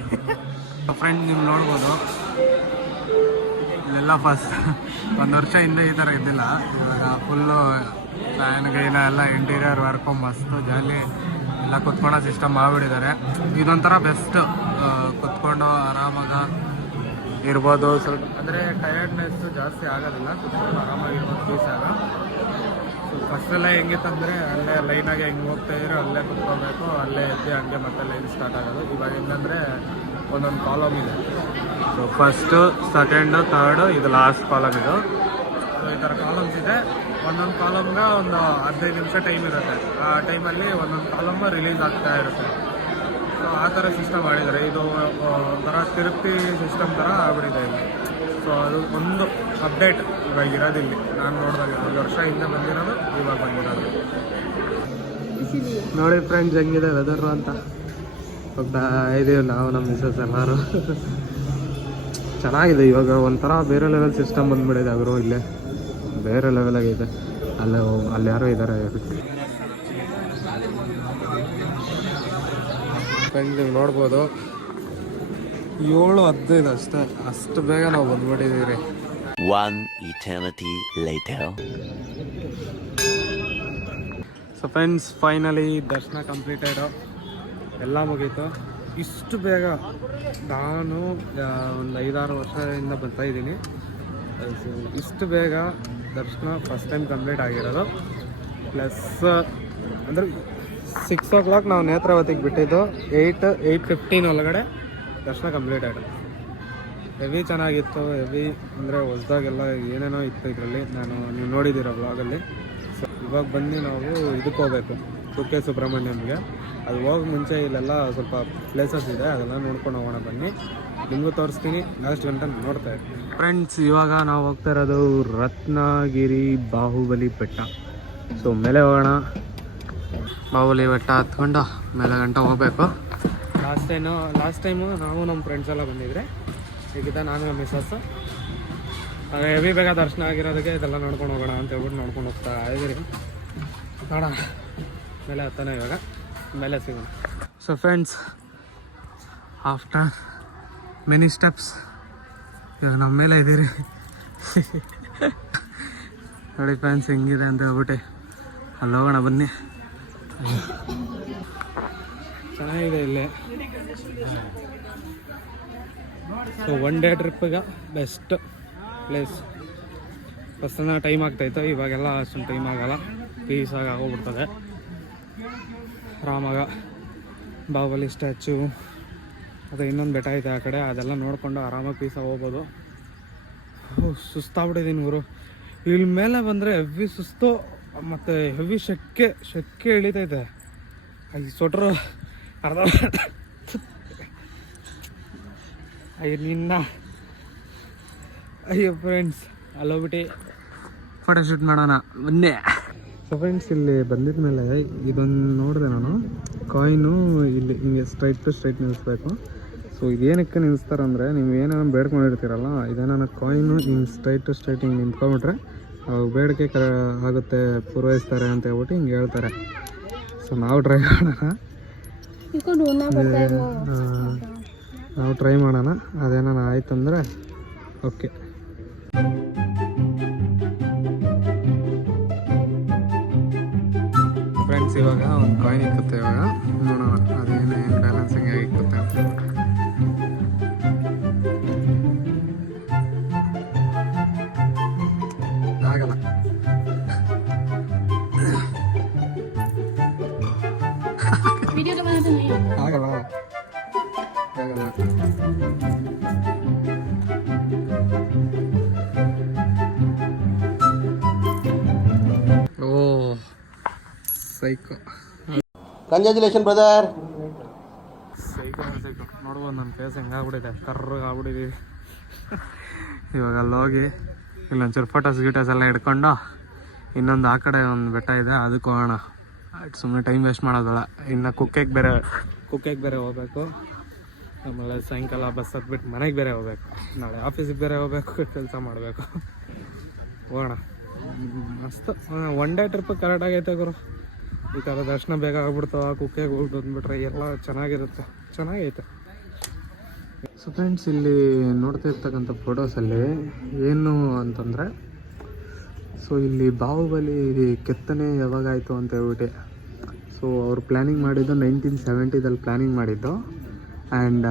ಫ್ರೆಂಡ್ ನೀವು ನೋಡ್ಬೋದು, ಇಲ್ಲೆಲ್ಲ ಫಸ್ಟ್ 1 ವರ್ಷ ಹಿಂದೆ ಈ ಥರ ಇದ್ದಿಲ್ಲ. ಇವಾಗ ಫುಲ್ಲು ಫ್ಯಾನ್ಗೈನ ಎಲ್ಲ ಇಂಟೀರಿಯರ್ ವರ್ಕು ಮಸ್ತು ಜಾಲಿ ಎಲ್ಲ ಕುತ್ಕೊಳ್ಳೋ ಸಿಸ್ಟಮ್ ಮಾಡಿಬಿಟ್ಟಿದ್ದಾರೆ. ಇದೊಂಥರ ಬೆಸ್ಟ್, ಕುತ್ಕೊಂಡು ಆರಾಮಾಗ ಇರ್ಬೋದು. ಸ್ವಲ್ಪ ಅಂದರೆ ಟಯರ್ಡ್ನೆಸ್ಸು ಜಾಸ್ತಿ ಆಗೋದಿಲ್ಲ, ಕುತ್ಕೊಂಡು ಆರಾಮಾಗಿರ್ಬೋದು ಪೀಸಾಗ. ಫಸ್ಟೆಲ್ಲ ಹೆಂಗಿತ್ತಂದರೆ ಅಲ್ಲೇ ಲೈನಾಗೆ ಹೆಂಗೆ ಹೋಗ್ತಾ ಇದ್ರೆ ಅಲ್ಲೇ ಕುತ್ಕೋಬೇಕು, ಅಲ್ಲೇ ಎದ್ದು ಹಂಗೆ ಮತ್ತೆ ಲೈನ್ ಸ್ಟಾರ್ಟ್ ಆಗೋದು. ಇವಾಗ ಹೆಂಗಂದರೆ ಒಂದೊಂದು ಕಾಲಮ್ ಇದೆ. ಸೊ ಫಸ್ಟು, ಸೆಕೆಂಡು, ಥರ್ಡು, ಇದು ಲಾಸ್ಟ್ ಕಾಲಮ್ ಇದು. ಸೊ ಈ ಥರ ಕಾಲಮ್ಸ್ ಇದೆ. ಒಂದೊಂದು ಕಾಲಮ್ಗೆ ಒಂದು 15 ನಿಮಿಷ ಟೈಮ್ ಇರುತ್ತೆ. ಆ ಟೈಮಲ್ಲಿ ಒಂದೊಂದು ಕಾಲಮ್ ರಿಲೀಸ್ ಆಗ್ತಾ ಇರುತ್ತೆ. ಸೊ ಆ ಥರ ಸಿಸ್ಟಮ್ ಮಾಡಿದ್ದಾರೆ. ಇದು ಒಂಥರ ತಿರುಪ್ತಿ ಸಿಸ್ಟಮ್ ಥರ ಆಗ್ಬಿಟ್ಟಿದೆ ಇಲ್ಲಿ. ಸೊ ಅದು ಒಂದು ಅಪ್ಡೇಟ್ ಇವಾಗ ಇರೋದಿಲ್ಲಿ. ನಾನು ನೋಡಿದಾಗ 1 ವರ್ಷ ಹಿಂದೆ ಬಂದಿರೋದು, ಇವಾಗ ಬಂದಿರೋದು. ನೋಡಿ ಫ್ರೆಂಡ್ಸ್ ಹೆಂಗಿದೆ ವೆದರು ಅಂತ. ಹೋಗ್ತಾ ಇದೀವಿ ನಾವು ನಮ್ಮ ಮಿಸಸ್ ಎಲ್ಲರೂ. ಚೆನ್ನಾಗಿದೆ. ಇವಾಗ ಒಂಥರ ಬೇರೆ ಲೆವೆಲ್ ಸಿಸ್ಟಮ್ ಬಂದ್ಬಿಟ್ಟಿದೆ. ಅವರು ಇಲ್ಲೇ ಬೇರೆ ಲೆವೆಲಾಗಿದೆ. ಅಲ್ಲಿ ಯಾರೋ ಇದ್ದಾರೆ. ಫ್ರೆಂಡ್ ನೀವು ನೋಡ್ಬೋದು, 7:15 ಅಷ್ಟು ಬೇಗ ನಾವು ಬಂದ್ಬಿಟ್ಟಿದ್ದೀವಿ. One eternity later. So friends finally ದರ್ಶನ ಕಂಪ್ಲೀಟೆಡು, ಎಲ್ಲ ಮುಗೀತು. ಇಷ್ಟು ಬೇಗ ನಾನು ಒಂದು 5-6 ವರ್ಷದಿಂದ ಬರ್ತಾಯಿದ್ದೀನಿ. ಇಷ್ಟು ಬೇಗ ದರ್ಶನ ಫಸ್ಟ್ ಟೈಮ್ ಕಂಪ್ಲೀಟ್ ಆಗಿರೋದು. ಪ್ಲಸ್ ಅಂದರೆ 6 o'clock ನಾವು ನೇತ್ರಾವತಿಗೆ ಬಿಟ್ಟಿದ್ದು. 8:15 ಒಳಗಡೆ ದರ್ಶನ ಕಂಪ್ಲೀಟ್ ಆಯಿತು. ಹೆವಿ ಚೆನ್ನಾಗಿತ್ತು. ಹೆವಿ ಅಂದರೆ ಹೊಸ್ದಾಗೆಲ್ಲ ಏನೇನೋ ಇತ್ತು ಇದರಲ್ಲಿ. ನೀವು ನೋಡಿದ್ದೀರ ವ್ಲಾಗಲ್ಲಿ. ಸೊ ಇವಾಗ ಬಂದು ನಾವು ಇದಕ್ಕೆ ಹೋಗ್ಬೇಕು, ಕುಕ್ಕೆ ಸುಬ್ರಹ್ಮಣ್ಯಂಗೆ. ಅದು ಹೋಗಿ ಮುಂಚೆ ಇಲ್ಲೆಲ್ಲ ಸ್ವಲ್ಪ ಪ್ಲೇಸಸ್ ಇದೆ, ಅದೆಲ್ಲ ನೋಡ್ಕೊಂಡು ಹೋಗೋಣ ಬನ್ನಿ. ನಿಮಗೂ ತೋರಿಸ್ತೀನಿ, ಲಾಸ್ಟ್ ಗಂಟೆ ನೋಡ್ತಾ ಇರ್ತೀನಿ. ಫ್ರೆಂಡ್ಸ್ ಇವಾಗ ನಾವು ಹೋಗ್ತಾ ಇರೋದು ರತ್ನಗಿರಿ ಬಾಹುಬಲಿ ಬೆಟ್ಟ. ಸೊ ಮೇಲೆ ಹೋಗೋಣ. ಬಾಹುಬಲಿ ಬೆಟ್ಟ ಹತ್ಕೊಂಡು ಮೇಲೆ ಗಂಟೆ ಹೋಗ್ಬೇಕು. ಲಾಸ್ಟ್ ಟೈಮು ನಾವು ನಮ್ಮ ಫ್ರೆಂಡ್ಸ್ ಎಲ್ಲ ಬಂದಿದ್ರೆ, ಈಗಿದ್ದ ನಾನು ನಮ್ಮ ಮಿಸ್ಸಸ್. ಹೆವಿ ಬೇಗ ದರ್ಶನ ಆಗಿರೋದಕ್ಕೆ ಇದೆಲ್ಲ ನೋಡ್ಕೊಂಡು ಹೋಗೋಣ ಅಂತ ಹೇಳ್ಬಿಟ್ಟು ನೋಡ್ಕೊಂಡು ಹೋಗ್ತಾ ಇದ್ದೀರಿ. ನೋಡೋಣ ಮೇಲೆ ಹತ್ತಾನೆ, ಇವಾಗ ಮೇಲೆ ಸಿಗೋಣ. So friends after many steps ಇವಾಗ ನಮ್ಮ ಮೇಲೆ ಇದ್ದೀರಿ. ನೋಡಿ ಫ್ರೆಂಡ್ಸ್ ಹೆಂಗಿದೆ ಅಂತ ಹೇಳ್ಬಿಟ್ಟು ಅಲ್ಲಿ ಹೋಗೋಣ ಬನ್ನಿ. ಚೆನ್ನಾಗಿದೆ ಇಲ್ಲೇ. ಸೊ 1 day ಟ್ರಿಪ್ಪಿಗೆ ಬೆಸ್ಟ್ ಪ್ಲೇಸ್. ಫಸ್ಟ್ ಟೈಮ್ ಆಗ್ತಾಯಿತ್ತು, ಇವಾಗೆಲ್ಲ ಅಷ್ಟೊಂದು ಟೈಮ್ ಆಗೋಲ್ಲ, ಪೀಸಾಗಿ ಆಗೋಗ್ಬಿಡ್ತದೆ. ಆರಾಮಾಗ ಬಾಹುಬಲಿ ಸ್ಟ್ಯಾಚು, ಅದು ಇನ್ನೊಂದು ಬೆಟ್ಟ ಐತೆ ಆ ಕಡೆ, ಅದೆಲ್ಲ ನೋಡಿಕೊಂಡು ಆರಾಮಾಗಿ ಪೀಸಾಗಿ ಹೋಗ್ಬೋದು. ಸುಸ್ತಾಗ್ಬಿಟ್ಟಿದ್ದೀನಿ ಗುರು. ಇಲ್ಲಿ ಮೇಲೆ ಬಂದರೆ ಹೆವಿ ಸುಸ್ತು, ಮತ್ತು ಹೆವಿ ಶೆಕ್ಕೆ ಇಳಿತೈತೆ. ಈ ಸ್ವೆಟ್ರು ಅರ್ಧ ನಿನ್ನ. ಅಯ್ಯೋ ಫ್ರೆಂಡ್ಸ್ ಅಲ್ಲೋಗ್ಬಿಟ್ಟು ಫೋಟೋಶೂಟ್ ಮಾಡೋಣ ಬನ್ನಿ. ಸೊ ಫ್ರೆಂಡ್ಸ್ ಇಲ್ಲಿ ಬಂದಿದ ಮೇಲೆ ಇದೊಂದು ನೋಡಿದೆ ನಾನು, ಕಾಯಿನು ಇಲ್ಲಿ ಹಿಂಗೆ ಸ್ಟ್ರೈಟ್ ಟು ಸ್ಟ್ರೈಟ್ ನಿಲ್ಲಿಸ್ಬೇಕು. ಸೊ ಇದೇನಕ್ಕೆ ನಿಲ್ಲಿಸ್ತಾರಂದರೆ ನೀವು ಏನೇನೋ ಬೇಡ್ಕೊಂಡಿರ್ತೀರಲ್ಲ, ಇದೇನ ಕಾಯಿನು ಹಿಂಗೆ ಸ್ಟ್ರೈಟ್ ಹಿಂಗೆ ನಿಂತ್ಕೊಂಬಿಟ್ರೆ ಬೇಡಿಕೆ ಆಗುತ್ತೆ, ಪೂರೈಸ್ತಾರೆ ಅಂತ ಹೇಳ್ಬಿಟ್ಟು ಹಿಂಗೆ ಹೇಳ್ತಾರೆ. ಸೊ ನಾವು ಟ್ರೈ ಮಾಡೋಣ, ಅದೇನೋ ಆಯ್ತಂದರೆ ಓಕೆ. ಫ್ರೆಂಡ್ಸ್ ಇವಾಗ ಒಂದು ಕಾಯಿನ್ ಇಕ್ಕುತ್ತೆ, ಇವಾಗ ನೋಡೋಣ ಅದೇನು ಬ್ಯಾಲೆನ್ಸಿಂಗ್ ಆಗಿ ಇಕ್ಕುತ್ತೆ ಅಂತ ಹೇಳ್ಬಿಟ್ಟು. ಆಗಲ್ಲ ಆಗಲ್ಲ ಆಗಲ್ಲ. ಓ ಸೈಕೋ, ಕಂಗ್ರ್ಯಾಚುಲೇಷನ್ ಬ್ರದರ್. ಸೈಕೋ ನೋಡ್ಬೋದು ನನ್ನ ಫೇಸ್ ಹೆಂಗಾಗ್ಬಿಟ್ಟಿದೆ, ಕರ್ರಗೆ ಆಗ್ಬಿಟ್ಟಿದ್ದೀವಿ. ಇವಾಗ ಅಲ್ಲೋಗಿ ಇಲ್ಲೊಂಚೂರು ಫೋಟೋಸ್ ಎಲ್ಲ ಹಿಡ್ಕೊಂಡು ಇನ್ನೊಂದು ಆ ಕಡೆ ಒಂದು ಬೆಟ್ಟ ಇದೆ ಅದಕ್ಕೆ ಹೋಗೋಣ. ಸುಮ್ಮನೆ ಟೈಮ್ ವೇಸ್ಟ್ ಮಾಡೋದಲ್ಲ, ಇನ್ನು ಕುಕ್ಕೆಗೆ ಬೇರೆ ಹೋಗ್ಬೇಕು. ಆಮೇಲೆ ಸಾಯಂಕಾಲ ಬಸ್ ಹತ್ಬಿಟ್ಟು ಮನೆಗೆ ಬೇರೆ ಹೋಗ್ಬೇಕು, ನಾಳೆ ಆಫೀಸಿಗೆ ಬೇರೆ ಹೋಗ್ಬೇಕು, ಕೆಲಸ ಮಾಡಬೇಕು. ಹೋಗೋಣ ಮಸ್ತ್. ಒನ್ ಡೇ ಟ್ರಿಪ್ ಕರೆಕ್ಟ್ ಆಗೈತೆ ಗುರು. ಈ ಥರ ದರ್ಶನ ಬೇಗ ಆಗ್ಬಿಡ್ತಾವ, ಕುಕ್ಕೆಗೆ ಹೋಗಿ ಬಂದುಬಿಟ್ರೆ ಎಲ್ಲ ಚೆನ್ನಾಗಿರುತ್ತೆ, ಚೆನ್ನಾಗೈತೆ. ಸೊ ಫ್ರೆಂಡ್ಸ್, ಇಲ್ಲಿ ನೋಡ್ತಾ ಇರ್ತಕ್ಕಂಥ ಫೋಟೋಸಲ್ಲಿ ಏನು ಅಂತಂದರೆ, ಸೊ ಇಲ್ಲಿ ಬಾಹುಬಲಿ ಕೆತ್ತನೆ ಯಾವಾಗಾಯಿತು ಅಂತ ಹೇಳ್ಬಿಟ್ಟು, ಸೊ ಅವ್ರು ಪ್ಲ್ಯಾನಿಂಗ್ ಮಾಡಿದ್ದು 1970ದಲ್ಲಿ ಪ್ಲ್ಯಾನಿಂಗ್ ಮಾಡಿದ್ದು. ಆ್ಯಂಡ್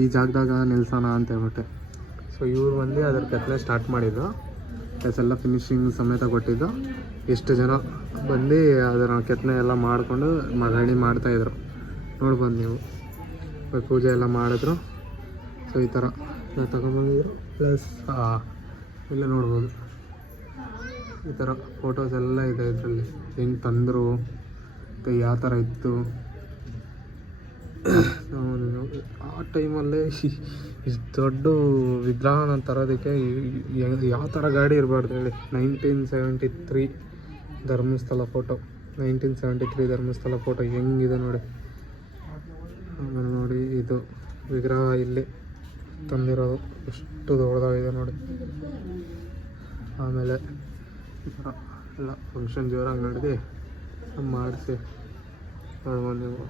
ಈ ಜಾಗದಾಗ ನಿಲ್ಸೋಣ ಅಂತ ಹೇಳ್ಬಿಟ್ಟು, ಸೊ ಇವ್ರು ಬಂದು ಅದ್ರ ಕೆತ್ತನೆ ಸ್ಟಾರ್ಟ್ ಮಾಡಿದ್ದು, ಎಲ್ಲ ಫಿನಿಶಿಂಗ್ ಸಮೇತ ಕೊಟ್ಟಿದ್ದು. ಎಷ್ಟು ಜನ ಬಂದು ಅದರ ಕೆತ್ತನೆ ಎಲ್ಲ ಮಾಡಿಕೊಂಡು ರೆಡಿ ಮಾಡ್ತಾಯಿದ್ರು, ನೋಡ್ಬೋದು ನೀವು. ಪೂಜೆ ಎಲ್ಲ ಮಾಡಿದ್ರು. ಸೊ ಈ ಥರ ಎಲ್ಲ ತಗೊಂಬಂದಿದ್ರು. ಪ್ಲಸ್ ಇಲ್ಲ ನೋಡ್ಬೋದು ಈ ಥರ ಫೋಟೋಸ್ ಎಲ್ಲ ಇದೆ ಇದರಲ್ಲಿ, ಹೆಂಗೆ ತಂದರು ಮತ್ತು ಯಾವ ಥರ ಇತ್ತು. ಆ ಟೈಮಲ್ಲೇ ಇಷ್ಟು ದೊಡ್ಡ ವಿಗ್ರಹನ ತರೋದಕ್ಕೆ ಯಾವ ಥರ ಗಾಡಿ ಇರಬಾರ್ದು ಹೇಳಿ. 1973 ಧರ್ಮಸ್ಥಳ ಫೋಟೋ, 1973 ಧರ್ಮಸ್ಥಳ ಫೋಟೋ ಹೆಂಗಿದೆ ನೋಡಿ. ಆಮೇಲೆ ನೋಡಿ ಇದು ವಿಗ್ರಹ ಇಲ್ಲಿ ತಂದಿರೋದು ಎಷ್ಟು ದೊಡ್ಡದಾಗಿದೆ ನೋಡಿ. ಆಮೇಲೆ ಈ ಥರ ಎಲ್ಲ ಫಂಕ್ಷನ್ ಜೋರಾಗಿ ನಡೆದು ಮಾಡಿಸಿ ನೋಡ್ಬೋದು ನೀವು.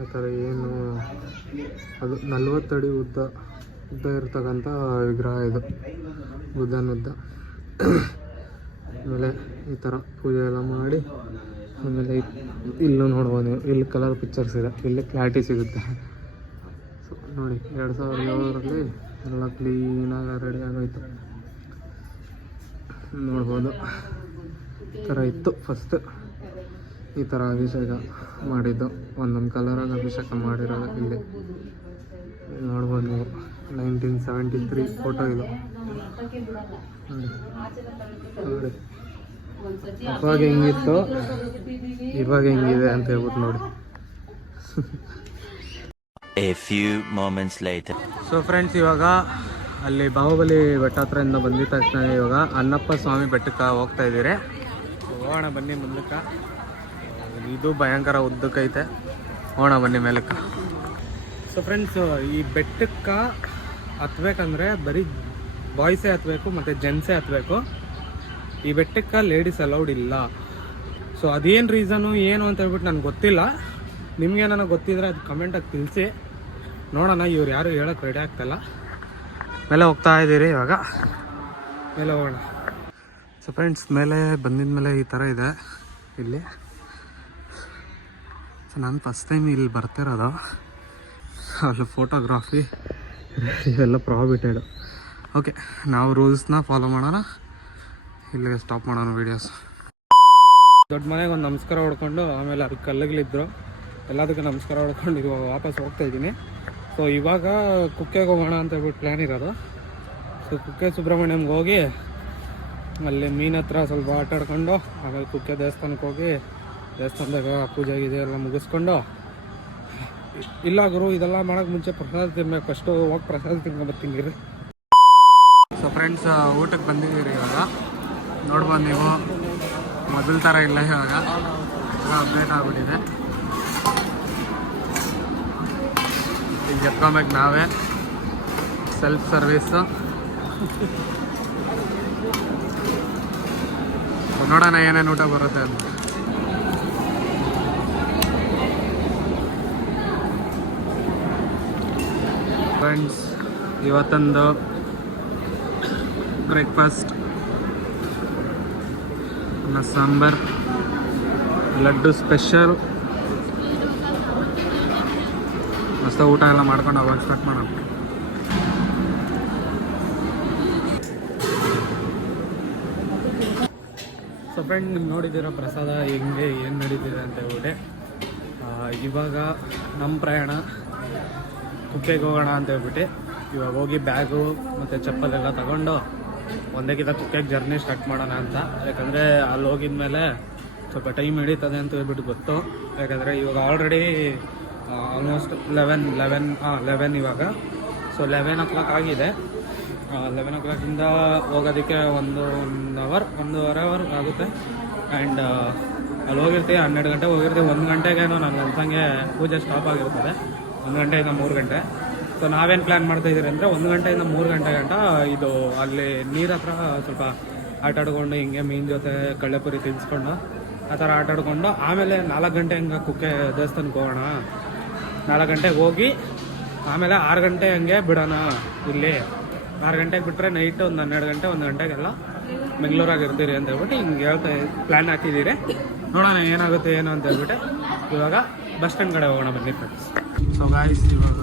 ಆ ಥರ ಏನು ಅದು 40 ಅಡಿ ಉದ್ದ ಇರ್ತಕ್ಕಂಥ ವಿಗ್ರಹ ಇದು, ಬುದ್ಧನುದ್ದ. ಆಮೇಲೆ ಈ ಥರ ಪೂಜೆ ಎಲ್ಲ ಮಾಡಿ ಆಮೇಲೆ ಇಲ್ಲೂ ನೋಡ್ಬೋದು ನೀವು, ಇಲ್ಲಿ ಕಲರ್ ಪಿಕ್ಚರ್ಸ್ ಇದೆ, ಇಲ್ಲಿ ಕ್ಲಾರಿಟಿ ಸಿಗುತ್ತೆ. ಸೊ ನೋಡಿ 2007ರಲ್ಲಿ ಎಲ್ಲ ಕ್ಲೀನಾಗಿ ರೆಡಿ ಆಗೋಯ್ತು, ನೋಡ್ಬೋದು. ಈ ಥರ ಇತ್ತು ಫಸ್ಟ್. ಈ ಥರ ಅಭಿಷೇಕ ಮಾಡಿದ್ದು, ಒಂದೊಂದು ಕಲರಾಗಿ ಅಭಿಷೇಕ ಮಾಡಿರೋದು ಇಲ್ಲಿ ನೋಡ್ಬೋದು ನೀವು. 1973 ಫೋಟೋ ಇದು ನೋಡಿ. ಅವಾಗ ಹೆಂಗಿತ್ತು ಇವಾಗ ಹೆಂಗಿದೆ ಅಂತ ಹೇಳ್ಬಿಟ್ಟು ನೋಡಿ. A few moments later. So friends, ಇವಾಗ ಅಲ್ಲಿ ಬಾಹುಬಲಿ ಬೆಟ್ಟ ಹತ್ರದಿಂದ ಬಂದಿದ್ದ ತಕ್ಷಣ ಇವಾಗ ಅಣ್ಣಪ್ಪ ಸ್ವಾಮಿ ಬೆಟ್ಟಕ್ಕೆ ಹೋಗ್ತಾ ಇದ್ದೀರಿ. ಹೋಗೋಣ ಬನ್ನಿ ಮುಂದಕ್ಕೆ. ಇದು ಭಯಂಕರ ಉದ್ದಕ್ಕೈತೆ, ಹೋಗೋಣ ಬನ್ನಿ ಮೇಲಕ್ಕೆ. ಸೊ ಫ್ರೆಂಡ್ಸ್, ಈ ಬೆಟ್ಟಕ್ಕೆ ಹತ್ಬೇಕಂದ್ರೆ ಬರೀ ಬಾಯ್ಸೇ ಹತ್ಬೇಕು ಮತ್ತು ಜೆಂಟ್ಸೇ ಹತ್ಬೇಕು. ಈ ಬೆಟ್ಟಕ್ಕೆ ಲೇಡೀಸ್ ಅಲೌಡ್ ಇಲ್ಲ. ಸೊ ಅದೇನು ರೀಸನು ಏನು ಅಂತ ಹೇಳ್ಬಿಟ್ಟು ನನಗೆ ಗೊತ್ತಿಲ್ಲ. ನಿಮಗೆ ನನಗೆ ಗೊತ್ತಿದ್ರೆ ಅದು ಕಮೆಂಟಾಗಿ ತಿಳಿಸಿ ನೋಡೋಣ. ಇವ್ರು ಯಾರು ಹೇಳೋಕ್ಕೆ ರೆಡಿ ಆಗ್ತಾಯಿಲ್ಲ. ಮೇಲೆ ಹೋಗ್ತಾ ಇದ್ದೀರಿ, ಇವಾಗ ಮೇಲೆ ಹೋಗೋಣ. ಸೊ ಫ್ರೆಂಡ್ಸ್, ಮೇಲೆ ಬಂದಿದ ಮೇಲೆ ಈ ಥರ ಇದೆ ಇಲ್ಲಿ. ಸೊ ನಾನು ಫಸ್ಟ್ ಟೈಮ್ ಇಲ್ಲಿ ಬರ್ತಿರೋದು. ಅಲ್ಲಿ ಫೋಟೋಗ್ರಾಫಿ ಇವೆಲ್ಲ ಪ್ರಾಹಿಬಿಟೆಡ್. ಓಕೆ, ನಾವು ರೂಲ್ಸ್ನ ಫಾಲೋ ಮಾಡೋಣ, ಇಲ್ಲಿಗೆ ಸ್ಟಾಪ್ ಮಾಡೋಣ ವೀಡಿಯೋಸ್. ದೊಡ್ಡ ಮನೆಗೆ ಒಂದು ನಮಸ್ಕಾರ ಹೊಡ್ಕೊಂಡು ಆಮೇಲೆ ಅದಕ್ಕೆ ಕಲ್ಲುಗಳಿದ್ರು, ಎಲ್ಲದಕ್ಕೂ ನಮಸ್ಕಾರ ಹೊಡ್ಕೊಂಡು ಇವಾಗ ವಾಪಸ್ ಹೋಗ್ತಾ ಇದ್ದೀನಿ. ಸೊ ಇವಾಗ ಕುಕ್ಕೆಗೆ ಹೋಗೋಣ ಅಂತ ಹೇಳ್ಬಿಟ್ಟು ಪ್ಲ್ಯಾನ್ ಇರೋದು. ಸೊ ಕುಕ್ಕೆ ಸುಬ್ರಹ್ಮಣ್ಯಂಗೆ ಹೋಗಿ ಅಲ್ಲಿ ಮೀನು ಹತ್ರ ಸ್ವಲ್ಪ ಆಟ ಆಡ್ಕೊಂಡು ಆಮೇಲೆ ಕುಕ್ಕೆ ದೇವಸ್ಥಾನಕ್ಕೆ ಹೋಗಿ ದೇವಸ್ಥಾನದಾಗ ಪೂಜೆ ಗೀಜೆ ಎಲ್ಲ ಮುಗಿಸ್ಕೊಂಡು, ಇಲ್ಲ ಗುರು ಇದೆಲ್ಲ ಮಾಡೋಕ್ಕೆ ಮುಂಚೆ ಪ್ರಸಾದ ತಿನ್ಬೇಕು, ಫಸ್ಟು ಹೋಗಿ ಪ್ರಸಾದ ತಿನ್ಕೊಂಬರ್ತೀನಿ ರೀ. ಸೊ ಫ್ರೆಂಡ್ಸ್, ಊಟಕ್ಕೆ ಬಂದಿದ್ದೀರಿ ಇವಾಗ. ನೋಡ್ಬೋದು ನೀವು, ಮೊದಲ ಥರ ಇಲ್ಲ ಇವಾಗ ಅಪ್ಡೇಟ್ ಆಗಿಬಿಟ್ಟಿದೆ. ಈಗ ಎತ್ಕೊಬೇಕು ನಾವೇ, ಸೆಲ್ಫ್ ಸರ್ವಿಸು. ನೋಡೋಣ ಏನೇನು ಊಟ ಬರುತ್ತೆ ಅಂತ. ಫ್ರೆಂಡ್ಸ್, ಇವತ್ತೊಂದು ಬ್ರೇಕ್ಫಾಸ್ಟ್ ಅನ್ನ ಸಾಂಬಾರ್, ಲಡ್ಡು ಸ್ಪೆಷಲ್. ಮಸ್ತ ಊಟ ಎಲ್ಲ ಮಾಡ್ಕೊಂಡು ಅವಾಗ ಸ್ಟಾರ್ಟ್ ಮಾಡೋಣ. ಸೊ ಫ್ರೆಂಡ್, ನೀವು ನೋಡಿದ್ದೀರ ಪ್ರಸಾದ ಹೆಂಗೆ ಏನು ನಡೀತಿದೆ ಅಂತ ಹೇಳ್ಬಿಟ್ಟು. ಇವಾಗ ನಮ್ಮ ಪ್ರಯಾಣ ಕುಕ್ಕೆಗೆ ಹೋಗೋಣ ಅಂತ ಹೇಳ್ಬಿಟ್ಟು ಇವಾಗ ಹೋಗಿ ಬ್ಯಾಗು ಮತ್ತು ಚಪ್ಪಲೆಲ್ಲ ತಗೊಂಡು ಒಂದೇಕಿಂತ ಕುಕ್ಕೆಗೆ ಜರ್ನಿ ಸ್ಟಾರ್ಟ್ ಮಾಡೋಣ ಅಂತ. ಯಾಕಂದರೆ ಅಲ್ಲಿ ಹೋಗಿದ ಮೇಲೆ ಸ್ವಲ್ಪ ಟೈಮ್ ಹಿಡಿತದೆ ಅಂತ ಹೇಳ್ಬಿಟ್ಟು ಗೊತ್ತು. ಯಾಕಂದರೆ ಇವಾಗ ಆಲ್ರೆಡಿ ಆಲ್ಮೋಸ್ಟ್ 11 ಇವಾಗ. ಸೊ 11 o'clock ಆಗಿದೆ. 11 o'clock ಹೋಗೋದಕ್ಕೆ ಒಂದೂವರೆ ಅವರ್ ಆಗುತ್ತೆ. ಆ್ಯಂಡ್ ಅಲ್ಲಿ ಹೋಗಿರ್ತೀವಿ 12 ಗಂಟೆ ಹೋಗಿರ್ತೀವಿ. 1 ಗಂಟೆಗೇನೋ ನಾನು ಅನ್ಸಂಗೆ ಪೂಜೆ ಸ್ಟಾಪ್ ಆಗಿರ್ತದೆ. 1 ಗಂಟೆಯಿಂದ 3 ಗಂಟೆ. ಸೊ ನಾವೇನು ಪ್ಲ್ಯಾನ್ ಮಾಡ್ತಾಯಿದ್ದೀರಿ ಅಂದರೆ 1 ಗಂಟೆಯಿಂದ 3 ಗಂಟೆ ಗಂಟ ಇದು ಅಲ್ಲಿ ನೀರು ಹತ್ರ ಸ್ವಲ್ಪ ಆಟ ಆಡ್ಕೊಂಡು ಹಿಂಗೆ ಮೀನು ಜೊತೆ ಕಳ್ಳೆಪುರಿ ತಿನ್ಸ್ಕೊಂಡು ಆ ಥರ ಆಟ ಆಡ್ಕೊಂಡು ಆಮೇಲೆ 4 ಗಂಟೆ ಹಂಗೆ ಕುಕ್ಕೆ ದೇವಸ್ಥಾನಕ್ಕೆ ಹೋಗೋಣ. 4 ಗಂಟೆಗೆ ಹೋಗಿ ಆಮೇಲೆ 6 ಗಂಟೆ ಹಂಗೆ ಬಿಡೋಣ. ಇಲ್ಲಿ 6 ಗಂಟೆಗೆ ಬಿಟ್ಟರೆ ನೈಟ್ ಒಂದು 12 ಗಂಟೆ 1 ಗಂಟೆಗೆಲ್ಲ ಬೆಂಗಳೂರಾಗಿ ಇರ್ತೀರಿ ಅಂತ ಹೇಳ್ಬಿಟ್ಟು ಹಿಂಗೆ ಪ್ಲ್ಯಾನ್ ಹಾಕಿದ್ದೀರಿ. ನೋಡೋಣ ಏನಾಗುತ್ತೆ ಏನು ಅಂತ ಹೇಳ್ಬಿಟ್ಟು ಇವಾಗ ಬಸ್ ಸ್ಟ್ಯಾಂಡ್ ಕಡೆ ಹೋಗೋಣ ಬನ್ನಿ ಫ್ರೆಂಡ್ಸ್. ಸೊ ಗಾಯ್ಸ್, ಇವಾಗ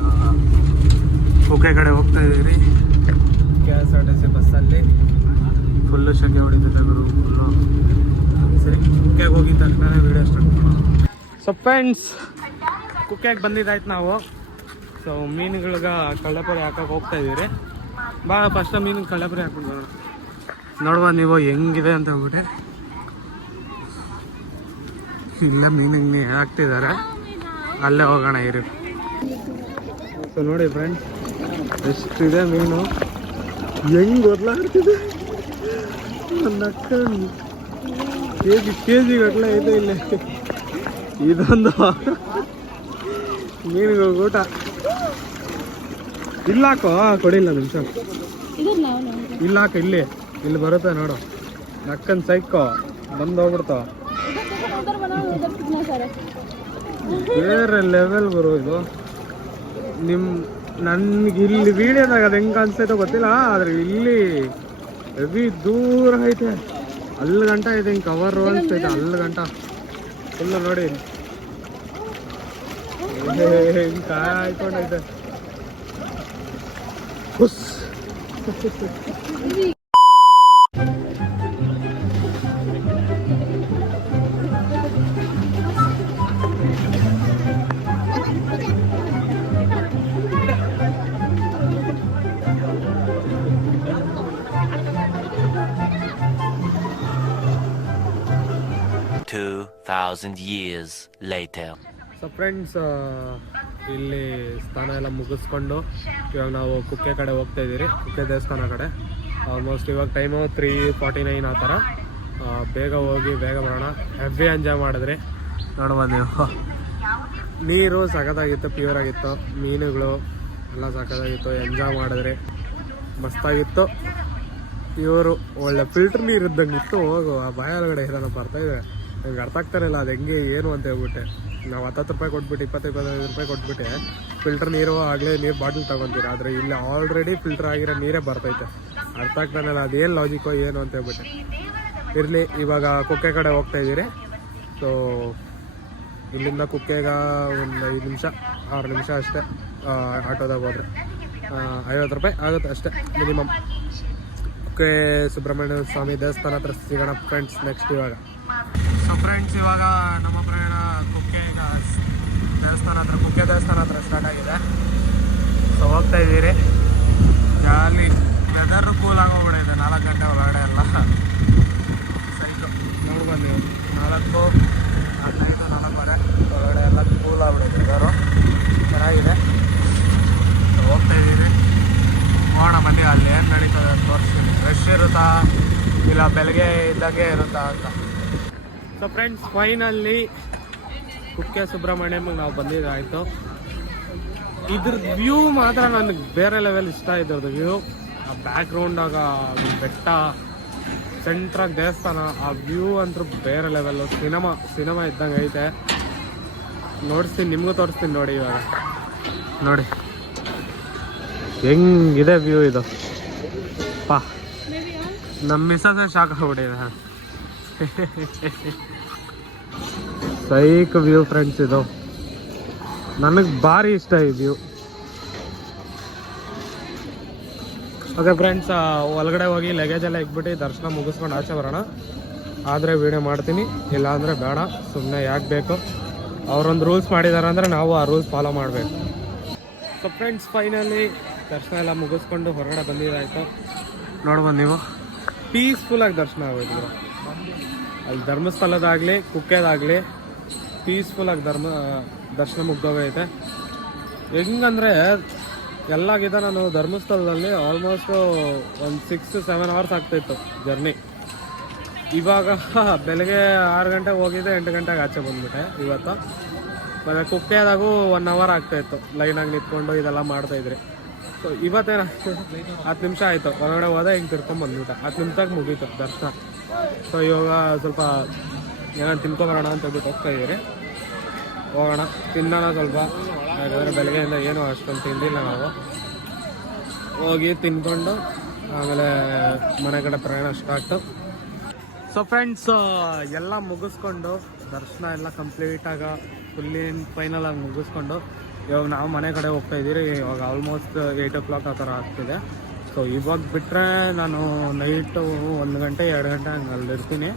ಕುಕ್ಕೆ ಕಡೆ ಹೋಗ್ತಾ ಇದ್ದೀರಿ. KSRTC ಬಸ್ಸಲ್ಲಿ ಫುಲ್ಲು ಶೆಕೆ ಹೊಡಿತಿದೆ ಗುರು. ಸರಿ, ಕುಕ್ಕೆಗೆ ಹೋಗಿದ ತಕ್ಷಣ ವೀಡಿಯೋ ಸ್ಟಾರ್ಟ್ ಮಾಡೋಣ. ಸೊ ಫ್ರೆಂಡ್ಸ್, ಕುಕ್ಕೆಗೆ ಬಂದಿದ್ದಾಯ್ತು ನಾವು. ಸೊ ಮೀನುಗಳಿಗೆ ಕಳ್ಳಪುರಿ ಹಾಕಕ್ಕೆ ಹೋಗ್ತಾ ಇದ್ದೀರಿ. ಬಾ ಫಸ್ಟ್ ಮೀನಿಗೆ ಕಳ್ಳಪುರಿ ಹಾಕ್ಬಿಟ್ಟು ಬರೋಣ. ನೋಡುವ ನೀವು ಹೆಂಗಿದೆ ಅಂತ ಹೇಳ್ಬಿಟ್ಟು. ಇಲ್ಲ ಮೀನಿಗೆ ನೀರು ಹಾಕ್ತಿದ್ದಾರೆ, ಅಲ್ಲೇ ಹೋಗೋಣ ಇರಿ. ಸೊ ನೋಡಿ ಫ್ರೆಂಡ್ಸ್, ಎಷ್ಟಿದೆ ಮೀನು, ಹೆಂಗೆ ಗೊತ್ತಾಗ್ತಿದೆ. ಕೆಜಿ ಗಟ್ಟಲೆ ಇದೆ ಇಲ್ಲಿ. ಇದೊಂದು ಮೀನುಗಳು ಊಟ. ಇಲ್ಲ ಹಾಕೋ, ಕೊಡಿಲ್ಲ ನಿಮಿಷ. ಇಲ್ಲ ಹಾಕ, ಇಲ್ಲಿ ಬರುತ್ತೆ ನೋಡು. ನಕ್ಕನ್ ಸೈಕೋ ಬಂದು ಹೋಗ್ಬಿಡ್ತಾವ. ಬೇರೆ ಲೆವೆಲ್ ಗುರು ಇದು. ನನ್ಗೆ ಇಲ್ಲಿ ವೀಡಿಯೋದಾಗ ಅದು ಹೆಂಗೆ ಅನ್ಸೈತೋ ಗೊತ್ತಿಲ್ಲ, ಆದ್ರೆ ಇಲ್ಲಿ ಹೆವಿ ದೂರ ಐತೆ. ಅಲ್ಲಿ ಗಂಟ ಇದೆ, ಹಿಂಗೆ ಕವರ್ ಅನ್ಸ್ತೈತೆ. ಅಲ್ಲಿ ಗಂಟ ಫುಲ್ಲು ನೋಡಿ ಹಿಂಗೆ ಕಾಯ್ಕೊಂಡೈತೆ. ಹುಸ್ 2,000 years later. ಸೊ ಫ್ರೆಂಡ್ಸ್, ಇಲ್ಲಿ ಸ್ನಾನ ಎಲ್ಲ ಮುಗಿಸ್ಕೊಂಡು ಇವಾಗ ನಾವು ಕುಕ್ಕೆ ಕಡೆ ಹೋಗ್ತಾ ಇದ್ದೀರಿ, ಕುಕ್ಕೆ ದೇವಸ್ಥಾನ ಕಡೆ. ಆಲ್ಮೋಸ್ಟ್ ಇವಾಗ ಟೈಮು 3:49 ಆ ಥರ. ಬೇಗ ಹೋಗಿ ಬೇಗ ಬರೋಣ. ಹೆವಿ ಎಂಜಾಯ್ ಮಾಡಿದ್ರಿ. ನೋಡುವ ನೀವು, ನೀರು ಸಖತ್ತಾಗಿತ್ತು, ಪ್ಯೂರ್ ಆಗಿತ್ತು. ಮೀನುಗಳು ಎಲ್ಲ ಸಖತ್ತಾಗಿತ್ತು. ಎಂಜಾಯ್ ಮಾಡಿದ್ರಿ, ಮಸ್ತಾಗಿತ್ತು. ಇವರು ಒಳ್ಳೆ ಫಿಲ್ಟರ್ ನೀರು ಇದ್ದಂಗಿತ್ತು. ಹೋಗು, ಆ ಬಾಯೊಳಗಡೆ ಏನೋ ಬರ್ತಾಯಿದೆ. ನಂಗೆ ಅರ್ಥ ಆಗ್ತಾರಿಲ್ಲ ಅದು ಹೆಂಗೆ ಏನು ಅಂತ ಹೇಳ್ಬಿಟ್ಟೆ. ನಾವು 10 ರೂಪಾಯಿ ಕೊಟ್ಬಿಟ್ಟು 20-25 ರೂಪಾಯಿ ಕೊಟ್ಬಿಟ್ಟೆ ಫಿಲ್ಟರ್ ನೀರು ಆಗಲೇ ನೀರು ಬಾಟ್ಲ್ ತೊಗೊತೀರ. ಆದರೆ ಇಲ್ಲಿ ಆಲ್ರೆಡಿ ಫಿಲ್ಟರ್ ಆಗಿರೋ ನೀರೇ ಬರ್ತೈತೆ. ಅರ್ಥ ಆಗ್ತಾನಲ್ಲ ಅದೇನು ಲಾಜಿಕೋ ಏನು ಅಂತ ಹೇಳ್ಬಿಟ್ಟೆ. ಇರಲಿ, ಇವಾಗ ಕುಕ್ಕೆ ಕಡೆ ಹೋಗ್ತಾ ಇದ್ದೀರಿ. ಸೊ ಇಲ್ಲಿಂದ ಕುಕ್ಕೆಗೆ ಒಂದು 5 ನಿಮಿಷ 6 ನಿಮಿಷ ಅಷ್ಟೇ. ಆಟೋದಾಗ ಹೋದರೆ 50 ರೂಪಾಯಿ ಆಗುತ್ತೆ ಅಷ್ಟೇ ಮಿನಿಮಮ್. ಕುಕ್ಕೆ ಸುಬ್ರಹ್ಮಣ್ಯ ಸ್ವಾಮಿ ದೇವಸ್ಥಾನ ಹತ್ರ ಸಿಗೋಣ ಫ್ರೆಂಡ್ಸ್ ನೆಕ್ಸ್ಟ್. ಇವಾಗ ಸೊ ಫ್ರೆಂಡ್ಸ್, ಇವಾಗ ನಮ್ಮ ಪ್ರಯಾಣ ಕುಕ್ಕೆ ದೇವಸ್ಥಾನ ಹತ್ರ ಸ್ಟಾರ್ಟ್ ಆಗಿದೆ. ಸೊ ಹೋಗ್ತಾ ಇದ್ದೀರಿ. ಅಲ್ಲಿ ವೆದರ್ ಕೂಲ್ ಆಗೋಗ್ಬಿಟ್ಟಿದೆ 4 ಗಂಟೆ ಒಳಗಡೆ ಎಲ್ಲ. ಸೈಟು ನೋಡ್ಬೋದು ನೀವು, 4:15 4:15 ಒಳಗಡೆ ಎಲ್ಲ ಕೂಲ್ ಆಗ್ಬಿಡುತ್ತೆ ವೆದರು. ಚೆನ್ನಾಗಿದೆ. ಸೊ ಹೋಗ್ತಾ ಇದ್ದೀರಿ. ಹೋಗೋಣ ಬನ್ನಿ, ಅಲ್ಲಿ ಏನು ನಡೀತದೆ ಅಂತ ತೋರಿಸ್ತೀನಿ. ರಶ್ ಇರುತ್ತಾ ಇಲ್ಲ ಬೆಳಗ್ಗೆ ಇದ್ದಾಗೆ ಇರುತ್ತಾ ಅಂತ. ಸೊ ಫ್ರೆಂಡ್ಸ್, ಫೈನಲ್ಲಿ ಕುಕ್ಕೆ ಸುಬ್ರಹ್ಮಣ್ಯಮ್ಗೆ ನಾವು ಬಂದಿದ್ದಾಯಿತು. ಇದ್ರದ್ದು ವ್ಯೂ ಮಾತ್ರ ನನಗೆ ಬೇರೆ ಲೆವೆಲ್ ಇಷ್ಟ ಇದ್ರದ್ದು ವ್ಯೂ. ಆ ಬ್ಯಾಕ್ ಗ್ರೌಂಡಾಗ ಬೆಟ್ಟ, ಸೆಂಟ್ರಾಗ ದೇವಸ್ಥಾನ, ಆ ವ್ಯೂ ಅಂತೂ ಬೇರೆ ಲೆವೆಲ್ಲು. ಸಿನಿಮಾ ಇದ್ದಂಗೆ ಐತೆ. ನೋಡಿಸ್ತೀನಿ, ನಿಮಗೂ ತೋರಿಸ್ತೀನಿ ನೋಡಿ. ಇವಾಗ ನೋಡಿ ಹೆಂಗಿದೆ ವ್ಯೂ ಇದು. ಪಾ ನಮ್ಮ ಮಿಸ್ಸಸ್ ಶಾಕ್ ಆಗ್ಬಿಟ್ಟಿದೆ. ಸೈಕ್ ವ್ಯೂ ಫ್ರೆಂಡ್ಸ್ ಇದು. ನನಗೆ ಭಾರಿ ಇಷ್ಟ ಈ ವ್ಯೂ. ಓಕೆ ಫ್ರೆಂಡ್ಸ್, ಒಳಗಡೆ ಹೋಗಿ ಲಗೇಜ್ ಎಲ್ಲ ಇಕ್ಬಿಟ್ಟು ದರ್ಶನ ಮುಗಿಸ್ಕೊಂಡು ಆಚೆ ಬರೋಣ. ಆದರೆ ವೀಡಿಯೋ ಮಾಡ್ತೀನಿ, ಇಲ್ಲ ಅಂದರೆ ಬೇಡ. ಸುಮ್ಮನೆ ಯಾಕೆ ಬೇಕು? ಅವರೊಂದು ರೂಲ್ಸ್ ಮಾಡಿದ್ದಾರೆ ಅಂದರೆ ನಾವು ಆ ರೂಲ್ಸ್ ಫಾಲೋ ಮಾಡಬೇಕು. ಸೊ ಫ್ರೆಂಡ್ಸ್, ಫೈನಲಿ ದರ್ಶನ ಎಲ್ಲ ಮುಗಿಸ್ಕೊಂಡು ಹೊರಗಡೆ ಬಂದಿದ್ದಾಯಿತು. ನೋಡ್ಬೋದು ನೀವು, ಪೀಸ್ಫುಲ್ಲಾಗಿ ದರ್ಶನ ಆಗೋಯ್ತು. ಅಲ್ಲಿ ಧರ್ಮಸ್ಥಳದಾಗಲಿ ಕುಕ್ಕೆದಾಗಲಿ ಪೀಸ್ಫುಲ್ಲಾಗಿ ದರ್ಶನ ಮುಗ್ದೋಗೈತೆ. ಹೆಂಗಂದರೆ ಎಲ್ಲಾಗಿದ್ದ ನಾನು ಧರ್ಮಸ್ಥಳದಲ್ಲಿ ಆಲ್ಮೋಸ್ಟು ಒಂದು 6-7 ಅವರ್ಸ್ ಆಗ್ತಾಯಿತ್ತು ಜರ್ನಿ. ಇವಾಗ ಬೆಳಗ್ಗೆ 6 ಗಂಟೆಗೆ ಹೋಗಿದ್ದೆ, 8 ಗಂಟೆಗೆ ಆಚೆ ಬಂದ್ಬಿಟ್ಟೆ ಇವತ್ತು. ಮತ್ತು ಕುಕ್ಕೆದಾಗೂ 1 ಅವರ್ ಆಗ್ತಾಯಿತ್ತು ಲೈನಾಗಿ ನಿಂತ್ಕೊಂಡು ಇದೆಲ್ಲ ಮಾಡ್ತಾಯಿದ್ರಿ. ಸೊ ಇವತ್ತೇನು 10 ನಿಮಿಷ ಆಯಿತು ಹೊರಗಡೆ ಹೋದೆ, ಹಿಂಗೆ ತಿರ್ಕೊಂಡು ಬಂದ್ಬಿಟ್ಟೆ. 10 ನಿಮಿಷಕ್ಕೆ ಮುಗೀತು ದರ್ಶನ. ಸೊ ಇವಾಗ ಸ್ವಲ್ಪ ಏನೋ ತಿನ್ಕೊಬರೋಣ ಅಂತ ಹೇಳ್ಬಿಟ್ಟು ಹೋಗ್ತಾಯಿದ್ದೀರಿ. ಹೋಗೋಣ, ತಿನ್ನೋಣ ಸ್ವಲ್ಪ. ಯಾಕಂದರೆ ಬೆಳಗ್ಗೆಯಿಂದ ಏನೂ ಅಷ್ಟೊಂದು ತಿಂದಿಲ್ಲ ನಾವು. ಹೋಗಿ ತಿನ್ಕೊಂಡು ಆಮೇಲೆ ಮನೆ ಕಡೆ ಪ್ರಯಾಣ ಸ್ಟಾರ್ಟು. ಸೊ ಫ್ರೆಂಡ್ಸ್, ಎಲ್ಲ ಮುಗಿಸ್ಕೊಂಡು ದರ್ಶನ ಎಲ್ಲ ಕಂಪ್ಲೀಟಾಗ ಫೈನಲ್ ಆಗಿ ಮುಗಿಸ್ಕೊಂಡು ಇವಾಗ ನಾವು ಮನೆ ಕಡೆ ಹೋಗ್ತಾಯಿದ್ದೀರಿ. ಇವಾಗ ಆಲ್ಮೋಸ್ಟ್ 8 o'clock ಆ ಥರ ಆಗ್ತಿದೆ. ಸೊ ಇವಾಗ ಬಿಟ್ಟರೆ ನಾನು ನೈಟು 1 ಗಂಟೆ 2 ಗಂಟೆ ಹಂಗೆ ಅಲ್ಲಿರ್ತೀನಿ.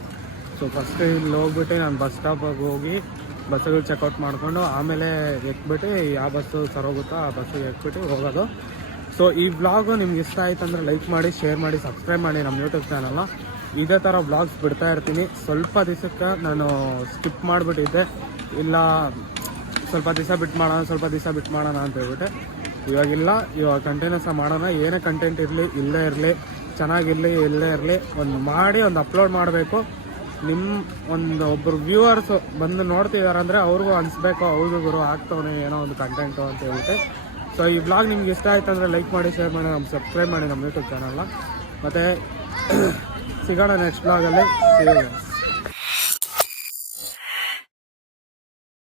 ಸೊ ಫಸ್ಟ್ ಇಲ್ಲಿ ಹೋಗ್ಬಿಟ್ಟು ನಾನು ಬಸ್ ಸ್ಟಾಪಿಗೆ ಹೋಗಿ ಬಸ್ಸುಗಳು ಚೆಕ್ಔಟ್ ಮಾಡಿಕೊಂಡು ಆಮೇಲೆ ಎಕ್ಬಿಟ್ಟು ಯಾವ ಬಸ್ಸು ಸರೋಗುತ್ತೋ ಆ ಬಸ್ಸಿಗೆ ಎಕ್ಬಿಟ್ಟು ಹೋಗೋದು. ಸೊ ಈ ವ್ಲಾಗು ನಿಮ್ಗೆ ಇಷ್ಟ ಆಯ್ತು ಅಂದರೆ ಲೈಕ್ ಮಾಡಿ, ಶೇರ್ ಮಾಡಿ, ಸಬ್ಸ್ಕ್ರೈಬ್ ಮಾಡಿ ನಮ್ಮ ಯೂಟ್ಯೂಬ್ ಚಾನಲ್ನ. ಇದೇ ಥರ ವ್ಲಾಗ್ಸ್ ಬಿಡ್ತಾ ಇರ್ತೀನಿ. ಸ್ವಲ್ಪ ದಿವಸಕ್ಕೆ ನಾನು ಸ್ಕಿಪ್ ಮಾಡಿಬಿಟ್ಟಿದ್ದೆ, ಇಲ್ಲ ಸ್ವಲ್ಪ ದಿವಸ ಬಿಟ್ಟು ಮಾಡೋಣ ಅಂತ ಹೇಳ್ಬಿಟ್ಟೆ. ಇವಾಗಿಲ್ಲ, ಇವಾಗ ಕಂಟಿನ್ಯೂಸ್ ಮಾಡೋಣ. ಏನೇ ಕಂಟೆಂಟ್ ಇರಲಿ, ಇಲ್ಲೇ ಇರಲಿ, ಚೆನ್ನಾಗಿರಲಿ, ಇಲ್ಲೇ ಇರಲಿ, ಒಂದು ಅಪ್ಲೋಡ್ ಮಾಡಬೇಕು. ಒಬ್ಬರು ವ್ಯೂವರ್ಸ್ ಬಂದು ನೋಡ್ತಿದ್ದಾರೆ ಅಂದರೆ ಅವ್ರಿಗೂ ಅನಿಸ್ಬೇಕು, ಹೌದು ಗುರು ಆಗ್ತವನೇ ಏನೋ ಒಂದು ಕಂಟೆಂಟು ಅಂತ ಹೇಳ್ಬಿಟ್ಟು. ಸೊ ಈ ವ್ಲಾಗ್ ನಿಮ್ಗೆ ಇಷ್ಟ ಆಯ್ತು ಅಂದರೆ ಲೈಕ್ ಮಾಡಿ, ಶೇರ್ ಮಾಡಿ, ಸಬ್ಸ್ಕ್ರೈಬ್ ಮಾಡಿ ನಮ್ಮ ಯೂಟ್ಯೂಬ್ ಚಾನಲ್ನ. ಮತ್ತು ಸಿಗೋಣ ನೆಕ್ಸ್ಟ್ ವ್ಲಾಗಲ್ಲಿ.